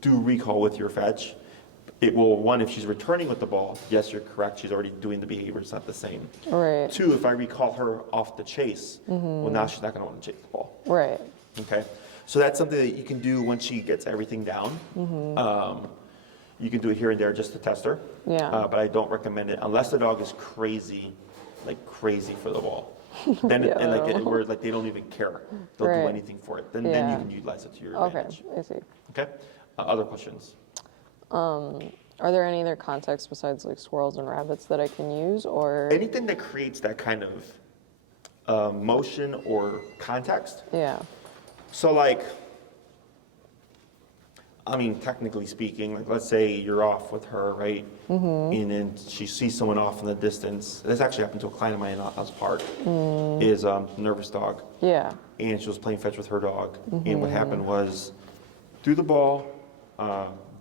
do recall with your fetch, it will, one, if she's returning with the ball, yes, you're correct, she's already doing the behavior, it's not the same. Right. Two, if I recall her off the chase, well, now she's not going to want to chase the ball. Right. Okay, so that's something that you can do once she gets everything down. You can do it here and there just to test her. Yeah. But I don't recommend it unless the dog is crazy, like crazy for the ball. Then and like where like they don't even care, they'll do anything for it. Then you can utilize it to your advantage. I see. Okay. Other questions? Are there any other contexts besides like squirrels and rabbits that I can use, or Anything that creates that kind of motion or context. Yeah. So like, I mean, technically speaking, like let's say you're off with her, right? And then she sees someone off in the distance. This actually happened to a client of mine in Oz Park. Is a nervous dog. Yeah. And she was playing fetch with her dog. And what happened was, threw the ball,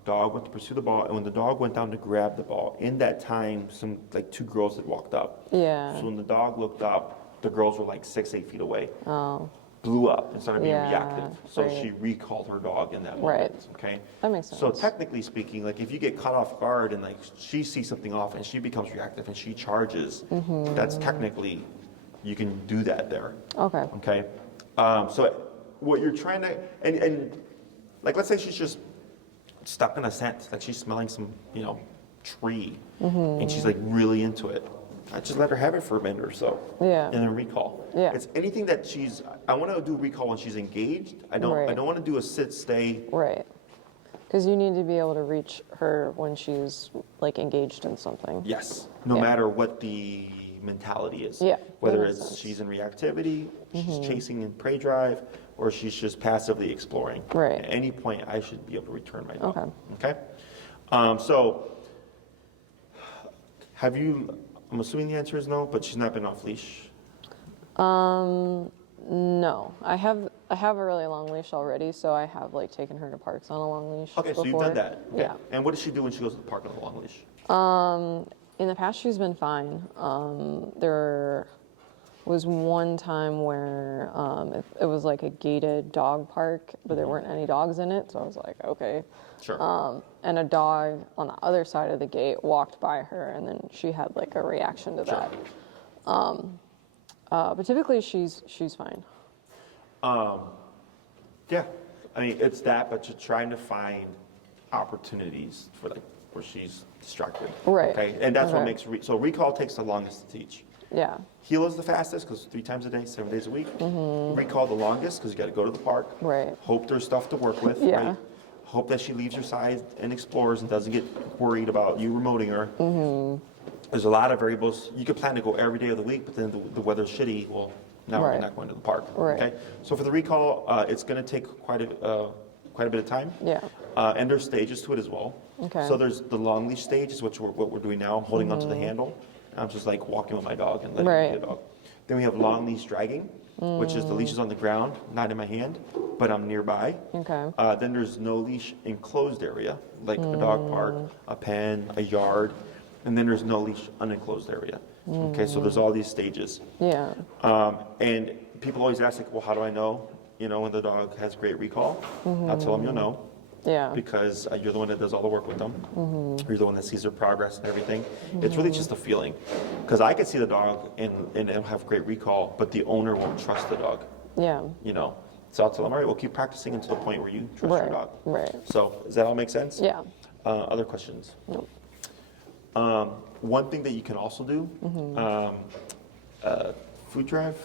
dog went to pursue the ball, and when the dog went down to grab the ball, in that time, some like two girls had walked up. Yeah. So when the dog looked up, the girls were like 6-8 feet away. Oh. Blew up and started being Yeah, reactive. So right. she recalled her dog in that moment. Right. Okay. That makes sense. So technically speaking, like if you get caught off guard and like she sees something off and she becomes reactive and she charges, that's technically, you can do that there. Okay. Okay. So what you're trying to, and like let's say she's just stuck in a scent, like she's smelling some, you know, tree, and she's like really into it. I just let her have it for a minute or so. Yeah. And then recall. Yeah. It's anything that I want to do recall when she's engaged. I don't want to do a sit, stay. Right. Because you need to be able to reach her when she's like engaged in something. Yes. No matter what the mentality is. Yeah. Whether That makes it's sense. she's in reactivity, she's chasing in prey drive, or she's just passively exploring. Right. At any point, I should be able to return my dog. Okay. Okay. So, have you? I'm assuming the answer is no, but she's not been off leash. No. I have a really long leash already, so I have like taken her to parks on a long leash. Okay, so you've before. done that. Okay. Yeah. And what does she do when she goes to the park on a long leash? In the past, she's been fine. There was one time where it was like a gated dog park, but there weren't any dogs in it, so I was like, okay. Sure. And a dog on the other side of the gate walked by her, and then she had like a reaction to that. But typically, she's fine. Yeah, I mean it's that, but you're trying to find opportunities for like where she's distracted. Right. Okay, and that's what Okay. makes so recall takes the longest to teach. Yeah. Heal is the fastest because 3 times a day, 7 days a week. Recall the longest because you got to go to the park. Right. Hope there's stuff to work with. Yeah. Right? Hope that she leaves your side and explores and doesn't get worried about you remoting her. There's a lot of variables. You could plan to go every day of the week, but then the weather's shitty. Well, now Right. we're not going to the park. Right. Okay. So for the recall, it's going to take quite a bit of time. Yeah. And there's stages to it as well. Okay. So there's the long leash stage, is what we're doing now. I'm holding onto the handle. I'm just like walking with my dog and letting her be a dog. Then we have long leash dragging. which is the leash is on the ground, not in my hand, but I'm nearby. Okay. Then there's no leash enclosed area, like a dog park, a pen, a yard, and then there's no leash unenclosed area. Okay, so there's all these stages. Yeah. And people always ask, like, well, how do I know, when the dog has great recall? I'll tell them you'll know. Yeah. Because you're the one that does all the work with them. You're the one that sees their progress and everything. It's really just a feeling. Because I could see the dog and have great recall, but the owner won't trust the dog. Yeah. So I'll tell them, all right, we'll keep practicing until the point where you trust your dog. Right. So does that all make sense? Yeah. Other questions? Nope. One thing that you can also do, food drive.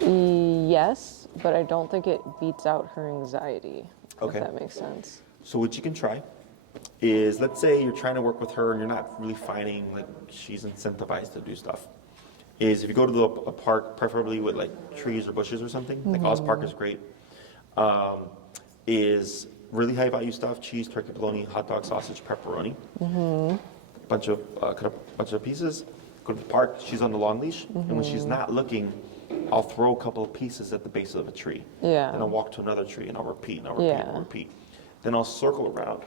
Yes, but I don't think it beats out her anxiety. Okay. If that makes sense. So what you can try is, let's say you're trying to work with her and you're not really finding that she's incentivized to do stuff. Is if you go to a park, preferably with like trees or bushes or something, like Oz Park is great, is really high value stuff: cheese, turkey, bologna, hot dog, sausage, pepperoni, cut up a bunch of pieces. Go to the park. She's on the long leash, and when she's not looking, I'll throw a couple of pieces at the base of a tree. Yeah. Then I'll walk to another tree and I'll repeat and I'll repeat and I'll repeat. Then I'll circle around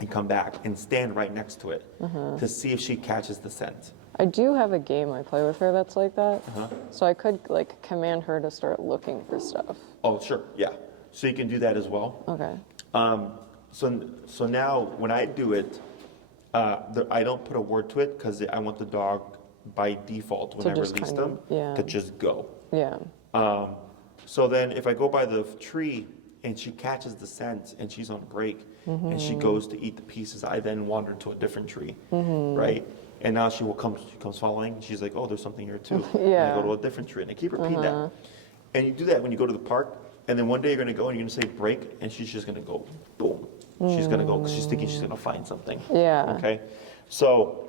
and come back and stand right next to it to see if she catches the scent. I do have a game I play with her that's like that. So I could like command her to start looking for stuff. Oh, sure, yeah. So you can do that as well. Okay. So now when I do it, I don't put a word to it because I want the dog by default when I release them to just go. Yeah. So then if I go by the tree and she catches the scent and she's on break and she goes to eat the pieces, I then wander to a different tree, right? And now she comes following. She's like, oh, there's something here too. And I go to a different tree and I keep repeating that. And you do that when you go to the park. And then one day you're going to go and you're going to say break and she's just going to go boom. She's going to go because she's thinking she's going to find something. Yeah. Okay. So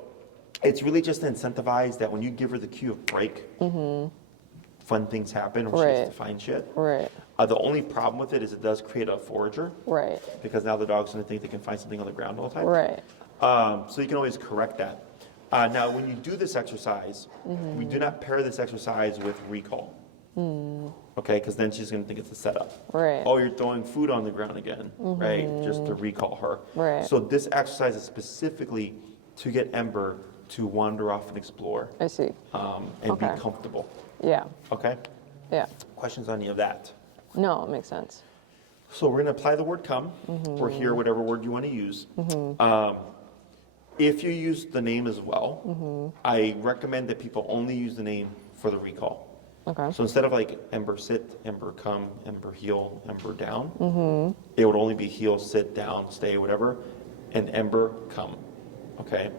it's really just to incentivize that when you give her the cue of break, fun things happen or she has to find shit. Right. The only problem with it is it does create a forager. Right. Because now the dog's going to think they can find something on the ground all the time. Right. So you can always correct that. Now, when you do this exercise, we do not pair this exercise with recall. Okay, because then she's going to think it's a setup. Right. Oh, you're throwing food on the ground again, right? Just to recall her. Right. So this exercise is specifically to get Ember to wander off and explore. I see. And be comfortable. Yeah. Okay? Yeah. Questions on any of that? No, it makes sense. So we're going to apply the word come, or here, whatever word you want to use. If you use the name as well, I recommend that people only use the name for the recall. Okay. So instead of like Ember sit, Ember come, Ember heel, Ember down, it would only be heel, sit, down, stay, whatever, and Ember come. Okay?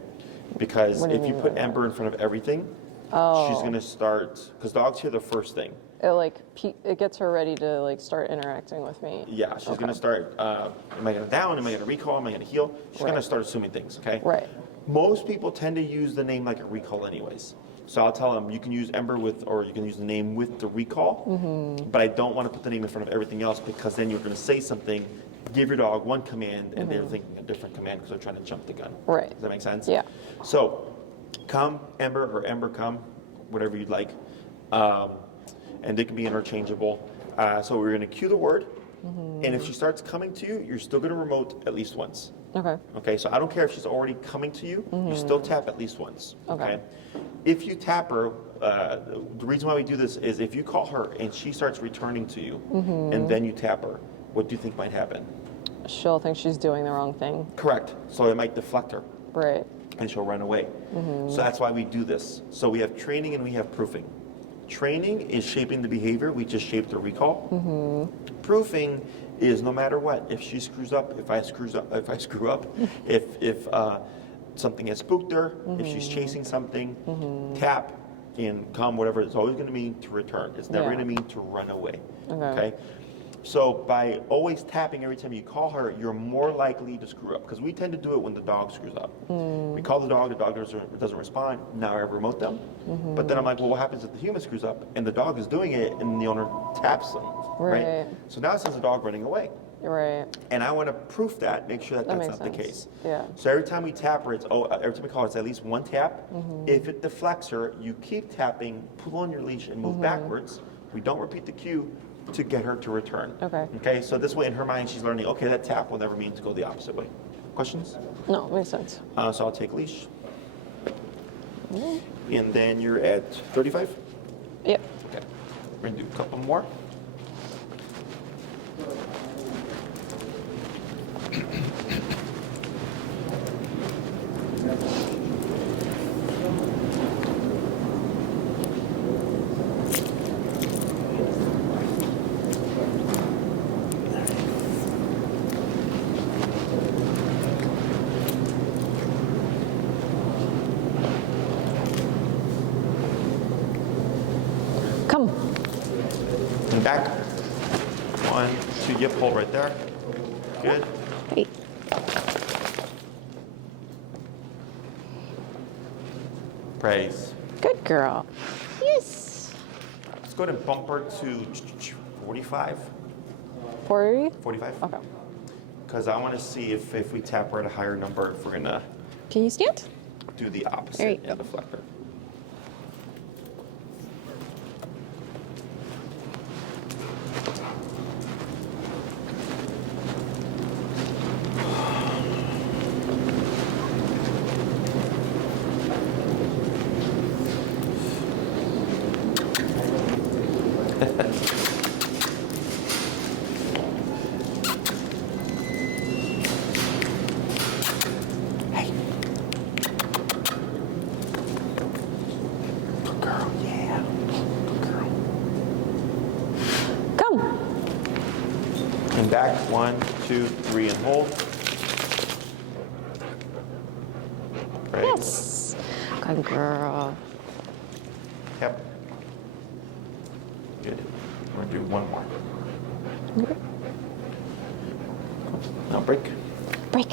Because if you put Ember in front of everything, she's going to start, because dogs hear the first thing. It gets her ready to like start interacting with me. Yeah, she's going to start, am I going to down, am I going to recall, am I going to heel? She's going to start assuming things, okay? Right. Most people tend to use the name like a recall anyways. So I'll tell them you can use Ember or you can use the name with the recall, but I don't want to put the name in front of everything else because then you're going to say something, give your dog one command, and they're thinking a different command because they're trying to jump the gun. Right. Does that make sense? Yeah. So come, Ember, or Ember come, whatever you'd like. And they can be interchangeable. So we're going to cue the word, and if she starts coming to you, you're still going to remote at least once. Okay. Okay, so I don't care if she's already coming to you, you still tap at least once. Okay. If you tap her, the reason why we do this is if you call her and she starts returning to you, and then you tap her, what do you think might happen? She'll think she's doing the wrong thing. Correct. So it might deflect her. Right. And she'll run away. So that's why we do this. So we have training and we have proofing. Training is shaping the behavior. We just shape the recall. Proofing is no matter what. If she screws up, if I screw up, if something has spooked her, if she's chasing something, tap and come, whatever. It's always going to mean to return. It's never going to mean to run away. Okay. So by always tapping every time you call her, you're more likely to screw up because we tend to do it when the dog screws up. We call the dog doesn't respond. Now I remote them. But then I'm like, well, what happens if the human screws up and the dog is doing it and the owner taps them, right? So now it sends the dog running away. Right. And I want to proof that, make sure that that's makes not the sense. case. Yeah. So every time we tap her, every time we call her, it's at least one tap. If it deflects her, you keep tapping, pull on your leash, and move backwards. We don't repeat the cue to get her to return. Okay. Okay, so this way in her mind, she's learning, okay, that tap will never mean to go the opposite way. Questions? No, makes sense. So I'll take leash. And then you're at 35? Yep. Okay. We're going to do a couple more. Come. And back. 1, 2, yep, hold right there. Good. Hey. Praise. Good girl. Yes. Let's go ahead and bump her to 45. 40? 45? Okay. Because I want to see if we tap her at a higher number, if we're going to Can you stand? do the There you opposite go. and deflect her. Hey. Good girl, yeah. Good girl. Come. And back, 1, 2, 3, and hold. Right. Yes. Good girl. Yep. Good. We're going to do one more. Okay. Now break. Break.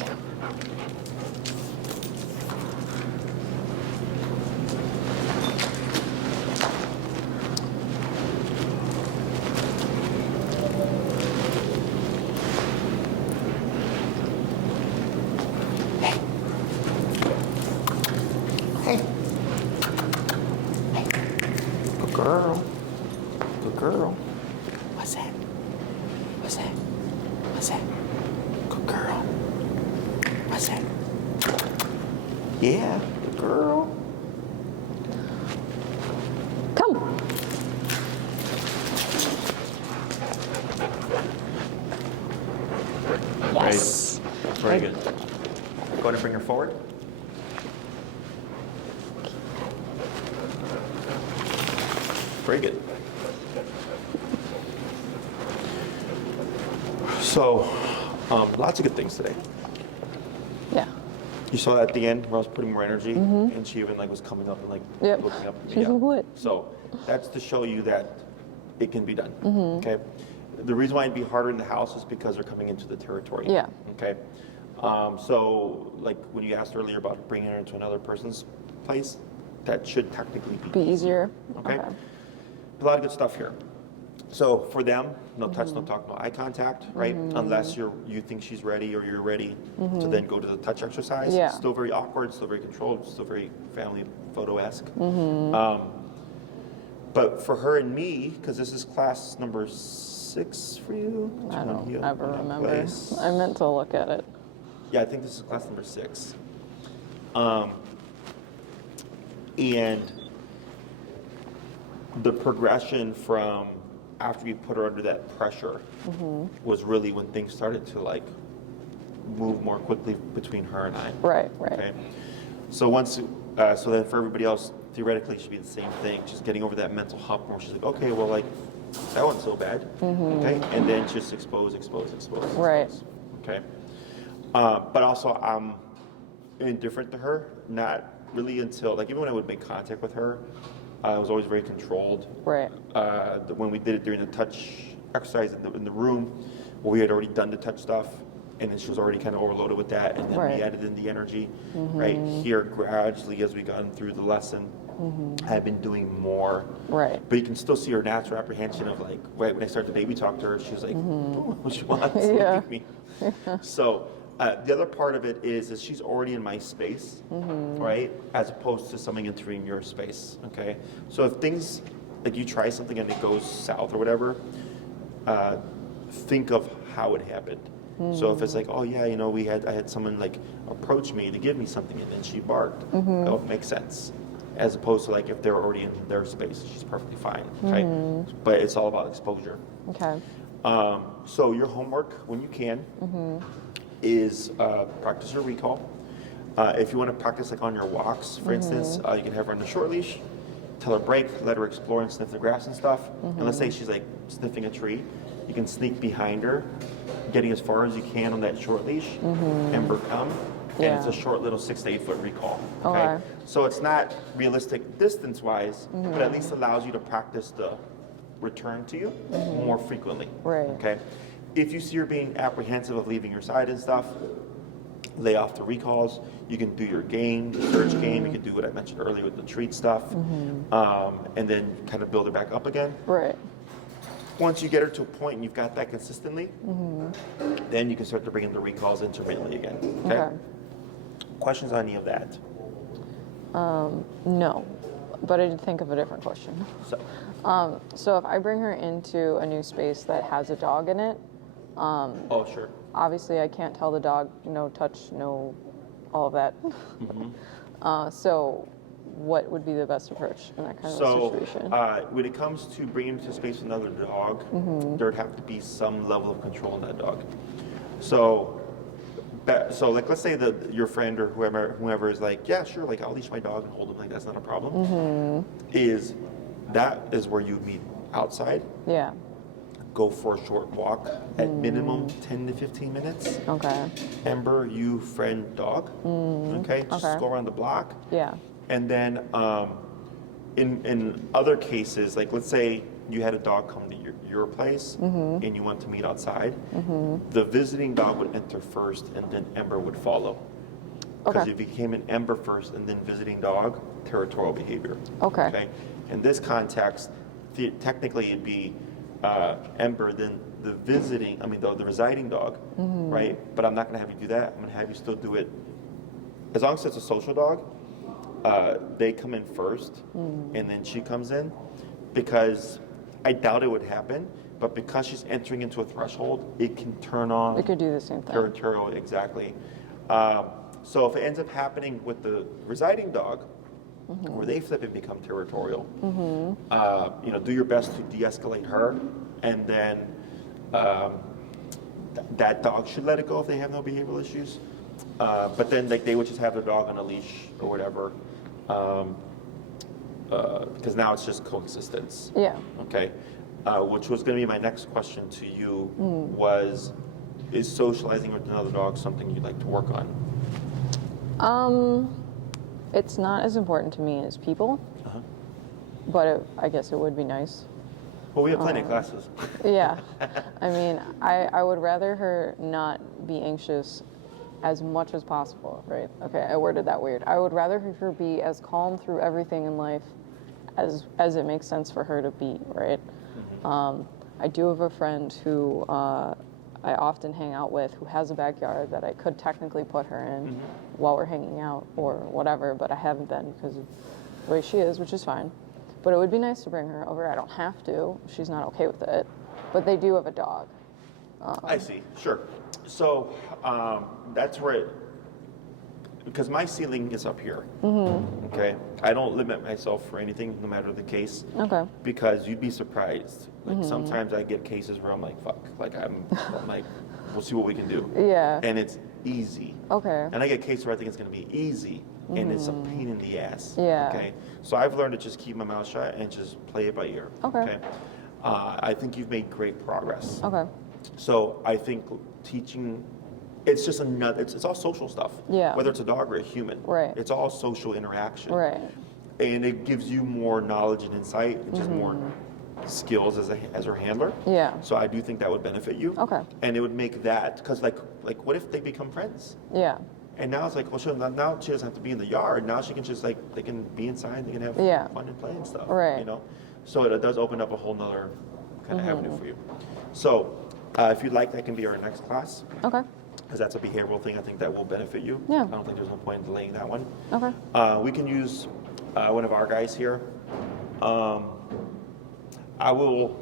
Hey. Hey. Good girl. Good girl. What's that? What's that? What's that? Good girl. What's that? Yeah, good girl. Come. Yes. Very good. Go ahead and bring her forward. Very good. So, lots of good things today. Yeah. You saw that at the end where I was putting more energy, and she even was coming up and Yep. looking up. At me. She's like, "What?" So that's to show you that it can be done. Okay. The reason why it'd be harder in the house is because they're coming into the territory. Yeah. Okay. So like when you asked earlier about bringing her into another person's place, that should technically Be easier. Okay. A lot of good stuff here. So for them, no touch, no talk, no eye contact, right? Unless you think she's ready or you're ready to then go to the touch exercise. Yeah. Still very awkward, still very controlled, still very family photo-esque. But for her and me, because this is class number 6 for you. I don't Heal, ever in that remember. place. I meant to look at it. Yeah, I think this is class number 6. And the progression from after you put her under that pressure was really when things started to move more quickly between her and I. Right. Okay. So so then for everybody else, theoretically, it should be the same thing. Just getting over that mental hump where she's like, okay, well, that wasn't so bad. Okay. And then just expose. Right. Okay. But also, I'm indifferent to her. Not really until even when I would make contact with her, I was always very controlled. Right. When we did it during the touch exercise in the room, where we had already done the touch stuff, and then she was already kind of overloaded with that, and then Right. we added in the energy. Right here, gradually as we gone through the lesson, I've been doing more. Right. But you can still see her natural apprehension of like, right when I start to baby talk to her, she's like, she wants to leave me. So the other part of it is she's already in my space, right? As opposed to something entering your space, okay? So if things, like you try something and it goes south or whatever, think of how it happened. So if it's like, oh yeah, I had someone like approach me to give me something and then she barked, that would make sense. As opposed to like if they're already in their space, she's perfectly fine, okay? But it's all about exposure. Okay. So your homework, when you can, is practice your recall. If you want to practice like on your walks, for instance, you can have her on the short leash, tell her break, let her explore and sniff the grass and stuff. And let's say she's like sniffing a tree, you can sneak behind her, getting as far as you can on that short leash. Ember come, and it's a short little 6 to 8 foot recall. Okay. So it's not realistic distance wise, but at least allows you to practice the return to you more frequently. Right. Okay. If you see her being apprehensive of leaving your side and stuff, lay off the recalls. You can do your game, the search game. You can do what I mentioned earlier with the treat stuff, and then kind of build her back up again. Right. Once you get her to a point and you've got that consistently, then you can start to bring in the recalls intermittently again. Okay. Questions on any of that? No, but I did think of a different question. So if I bring her into a new space that has a dog in it, oh, sure. Obviously I can't tell the dog no touch, no all of that. So what would be the best approach in that kind of situation? When it comes to bringing to space another dog, there'd have to be some level of control in that dog. So like let's say that your friend or whoever is like, yeah, sure, like I'll leash my dog and hold him, like that's not a problem. That is where you meet outside. Yeah. Go for a short walk at minimum 10 to 15 minutes. Okay. Ember, you, friend, dog. Okay. Just go around the block. Yeah. And then in other cases, like let's say you had a dog come to your place and you want to meet outside, the visiting dog would enter first and then Ember would follow. Because if you became an Ember first and then visiting dog, territorial behavior. Okay. In this context, technically it'd be Ember, then the residing dog, right? But I'm not going to have you do that. I'm going to have you still do it. As long as it's a social dog, they come in first and then she comes in, because I doubt it would happen, but because she's entering into a threshold, it can turn on. It could do the same thing. Territorial, exactly. So if it ends up happening with the residing dog, where they flip and become territorial, do your best to de-escalate her, and then that dog should let it go if they have no behavioral issues. But then they would just have their dog on a leash or whatever, because now it's just coexistence. Yeah. Okay. Which was going to be my next question to you is socializing with another dog something you'd like to work on? It's not as important to me as people, but I guess it would be nice. Well, we have plenty of classes. Yeah. I mean, I would rather her not be anxious as much as possible, right? Okay, I worded that weird. I would rather her be as calm through everything in life as it makes sense for her to be, right? I do have a friend who I often hang out with who has a backyard that I could technically put her in while we're hanging out or whatever, but I haven't been because of the way she is, which is fine. But it would be nice to bring her over. I don't have to. She's not okay with it. But they do have a dog. I see. Sure. So that's where because my ceiling is up here. Okay. I don't limit myself for anything, no matter the case. Okay. Because you'd be surprised. Like sometimes I get cases where I'm like, fuck. Like I'm like, we'll see what we can do. Yeah. And it's easy. Okay. And I get cases where I think it's going to be easy, and it's a pain in the ass. Yeah. Okay. So I've learned to just keep my mouth shut and just play it by ear. Okay. I think you've made great progress. Okay. So I think teaching, it's just it's all social stuff. Yeah. Whether it's a dog or a human. Right. It's all social interaction. Right. And it gives you more knowledge and insight, and just more skills as her handler. Yeah. So I do think that would benefit you. Okay. And it would make that, because like what if they become friends? Yeah. And now it's like, well, now she doesn't have to be in the yard. Now she can just like, they can be inside, they can have fun and play and stuff. Right. You know? So it does open up a whole nother kind of avenue for you. So if you'd like, that can be our next class. Okay. Because that's a behavioral thing I think that will benefit you. Yeah. I don't think there's no point in delaying that one. Okay. We can use one of our guys here. I will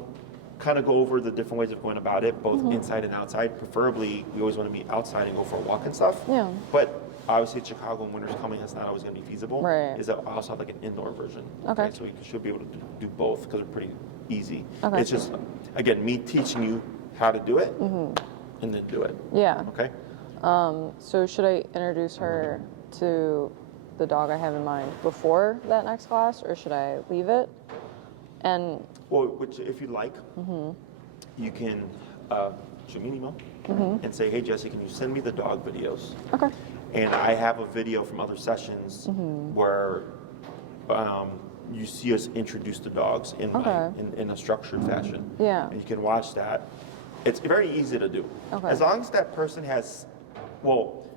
kind of go over the different ways of going about it, both inside and outside. Preferably, we always want to meet outside and go for a walk and stuff. Yeah. But obviously, Chicago when winter's coming, it's not always going to be feasible. Right. Is that I also have like an indoor version. Okay. So you should be able to do both because they're pretty easy. Okay. It's just, again, me teaching you how to do it and then do it. Yeah. Okay. So should I introduce her to the dog I have in mind before that next class, or should I leave it? And Well, which if you'd like, you can shoot me an email and say, hey, Jesse, can you send me the dog videos? okay. And I have a video from other sessions where you see us introduce the dogs in a structured fashion. Yeah. And you can watch that. It's very easy to do. Okay. As long as that person has, well,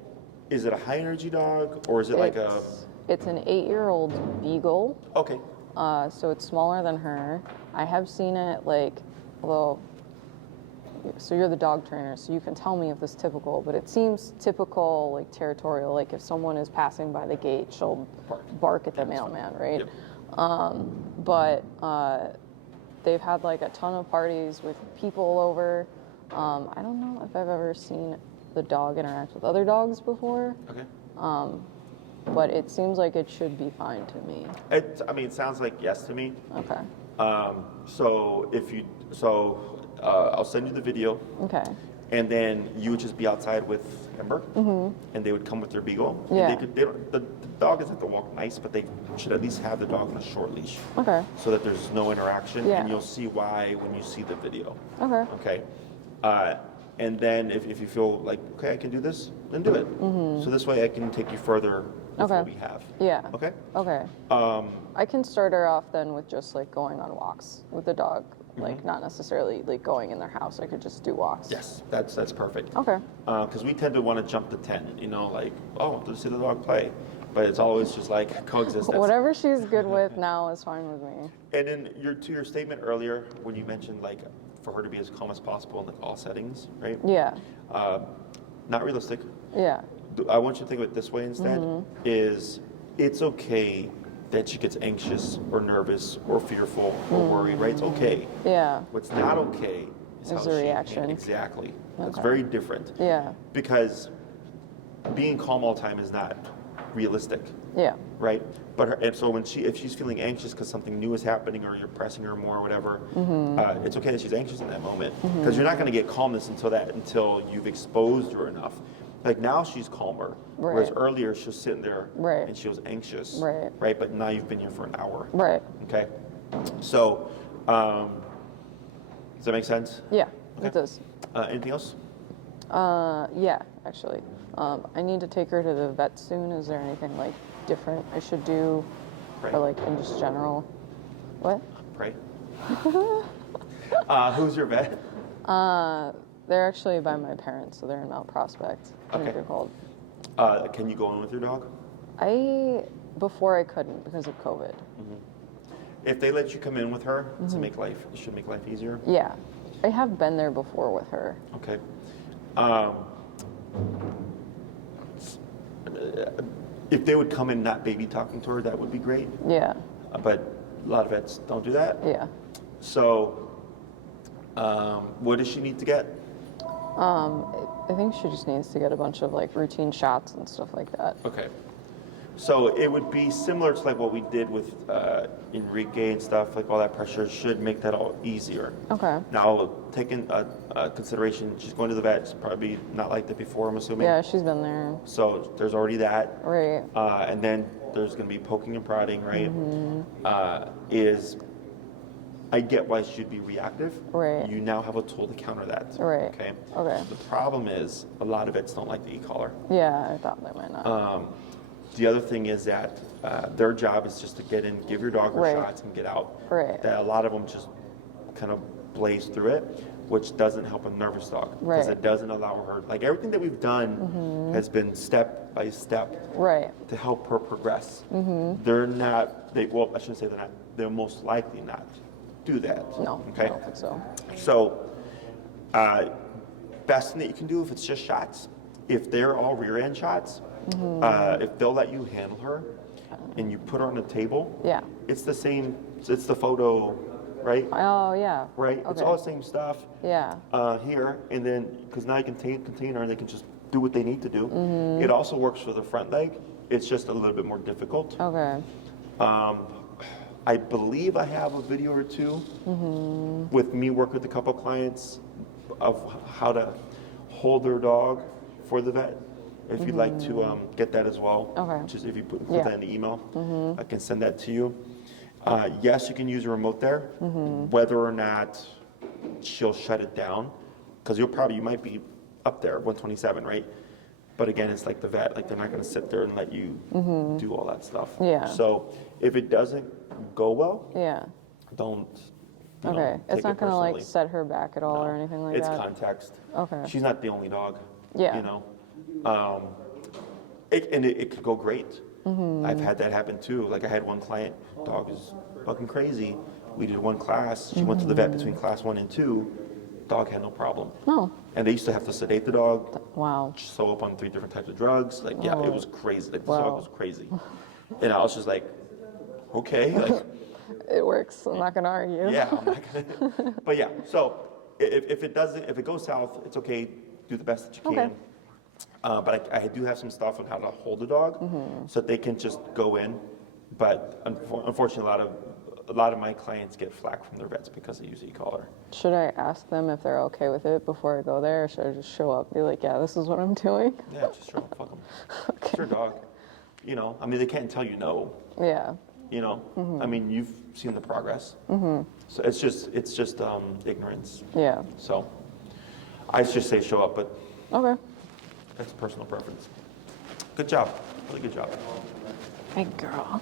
is it a high energy dog or is it like a... It's an 8-year-old beagle. Okay. So it's smaller than her. I have seen it like, well, so you're the dog trainer, so you can tell me if this is typical, but it seems typical, like territorial, like if someone is passing by the gate, she'll bark at the mailman, right? Yep. But they've had like a ton of parties with people over. I don't know if I've ever seen the dog interact with other dogs before. Okay. But it seems like it should be fine to me. It sounds like yes to me. Okay. I'll send you the video, Okay. and then you would just be outside with Ember, and they would come with their beagle. Yeah. And the dog doesn't have to walk nice, but they should at least have the dog on a short leash, Okay. so that there's no interaction, Yeah. and you'll see why when you see the video. Okay. Okay. And then if you feel like, okay, I can do this, then do it. So this way I can take you further with what we have. Yeah. Okay? Okay. I can start her off then with just like going on walks with the dog, like not necessarily like going in their house. I could just do walks. Yes, that's perfect. Okay. Because we tend to want to jump to 10, like, oh, to see the dog play. But it's always just like coexistence. Whatever she's good with now is fine with me. And then to your statement earlier, when you mentioned like for her to be as calm as possible in like all settings, right? Yeah. Not realistic. Yeah. I want you to think of it this way instead, is it's okay that she gets anxious or nervous or fearful or worried, right? It's okay. Yeah. What's not okay is how the reaction. Exactly. It's Okay. very different. Yeah. Because being calm all the time is not realistic, Yeah. right? And so if she's feeling anxious because something new is happening or you're pressing her more or whatever, it's okay that she's anxious in that moment because you're not going to get calmness until you've exposed her enough. Like now she's calmer, whereas Right. earlier she was sitting there Right. and she was anxious, Right. But now you've been here for an hour, Right. okay? So, does that make sense? Yeah. Okay. It does. Anything else? Yeah, actually. I need to take her to the vet soon. Is there anything like different I should do, Pray. or like in just general? What? Pray. Who's your vet? They're actually by my parents, so they're in Mount Prospect. I think Okay. they're called. Can you go in with your dog? Before I couldn't because of COVID. If they let you come in with her, it should make life easier. Yeah, I have been there before with her. Okay. If they would come in not baby talking to her, that would be great. Yeah, But a lot of vets don't do that. yeah. So, what does she need to get? I think she just needs to get a bunch of like routine shots and stuff like that. Okay. So it would be similar to like what we did with Enrique and stuff. Like all that pressure should make that all easier. Okay. Now, taking consideration, she's going to the vet. It's probably not like that before, I'm assuming. Yeah, she's been there. So there's already that. Right. And then there's going to be poking and prodding, right? I get why she'd be reactive. Right. You now have a tool to counter that. Right. Okay. Okay. The problem is a lot of vets don't like the e-collar. Yeah, I thought they might not. The other thing is that their job is just to get in, give your dog her Right. shots, and get out. Right. That a lot of them just kind of blaze through it. which doesn't help a nervous dog because Right. it doesn't allow her. Like everything that we've done has been step by step Right. to help her progress. They're not. Well, I shouldn't say they're not. They're most likely not do that. No, Okay. I don't think so. So, best thing that you can do if it's just shots, if they're all rear end shots, if they'll let you handle her and you put her on the table, Yeah. it's the same, it's the photo, right? Oh, yeah. Right? It's Okay. all the same stuff Yeah. here, and then, because now you can contain her and they can just do what they need to do. It also works for the front leg. It's just a little bit more difficult. Okay. I believe I have a video or two with me working with a couple clients of how to hold their dog for the vet. If you'd like to get that as well, Okay. just if you put Yeah. that in the email, I can send that to you. Yes, you can use a remote there. Whether or not she'll shut it down, because you might be up there 127, right? But again, it's like the vet, like they're not going to sit there and let you do all that stuff. Yeah. So if it doesn't go well, Yeah. don't. Okay. Take It's not it going to like personally. set her back at all or anything like It's that? context. Okay. She's not the only dog. Yeah. You know, it could go great. I've had that happen too. Like I had one client, dog is fucking crazy. We did one class. She went to the vet between class 1 and 2. Dog had no problem. Oh, And they used to have to sedate the dog, wow. sew up on 3 different types of drugs. Like, yeah, it was crazy. Like, this Wow. dog was crazy. And I was just like, okay, like, It works. I'm not going to argue. yeah, I'm not gonna. But yeah, so if it goes south, it's okay. Do the best that you can. Okay. But I do have some stuff on how to hold a dog, so that they can just go in. But unfortunately, a lot of my clients get flack from their vets because they use e-collar. Should I ask them if they're okay with it before I go there, or should I just show up and be like, yeah, this is what I'm doing? Yeah, just show 'em, fuck them. It's your dog. You know, I mean, they can't tell you no. Yeah. You know, I mean, you've seen the progress. So it's just ignorance. Yeah. So I just say show up, but Okay. that's personal preference. Good job, really good job. Big girl.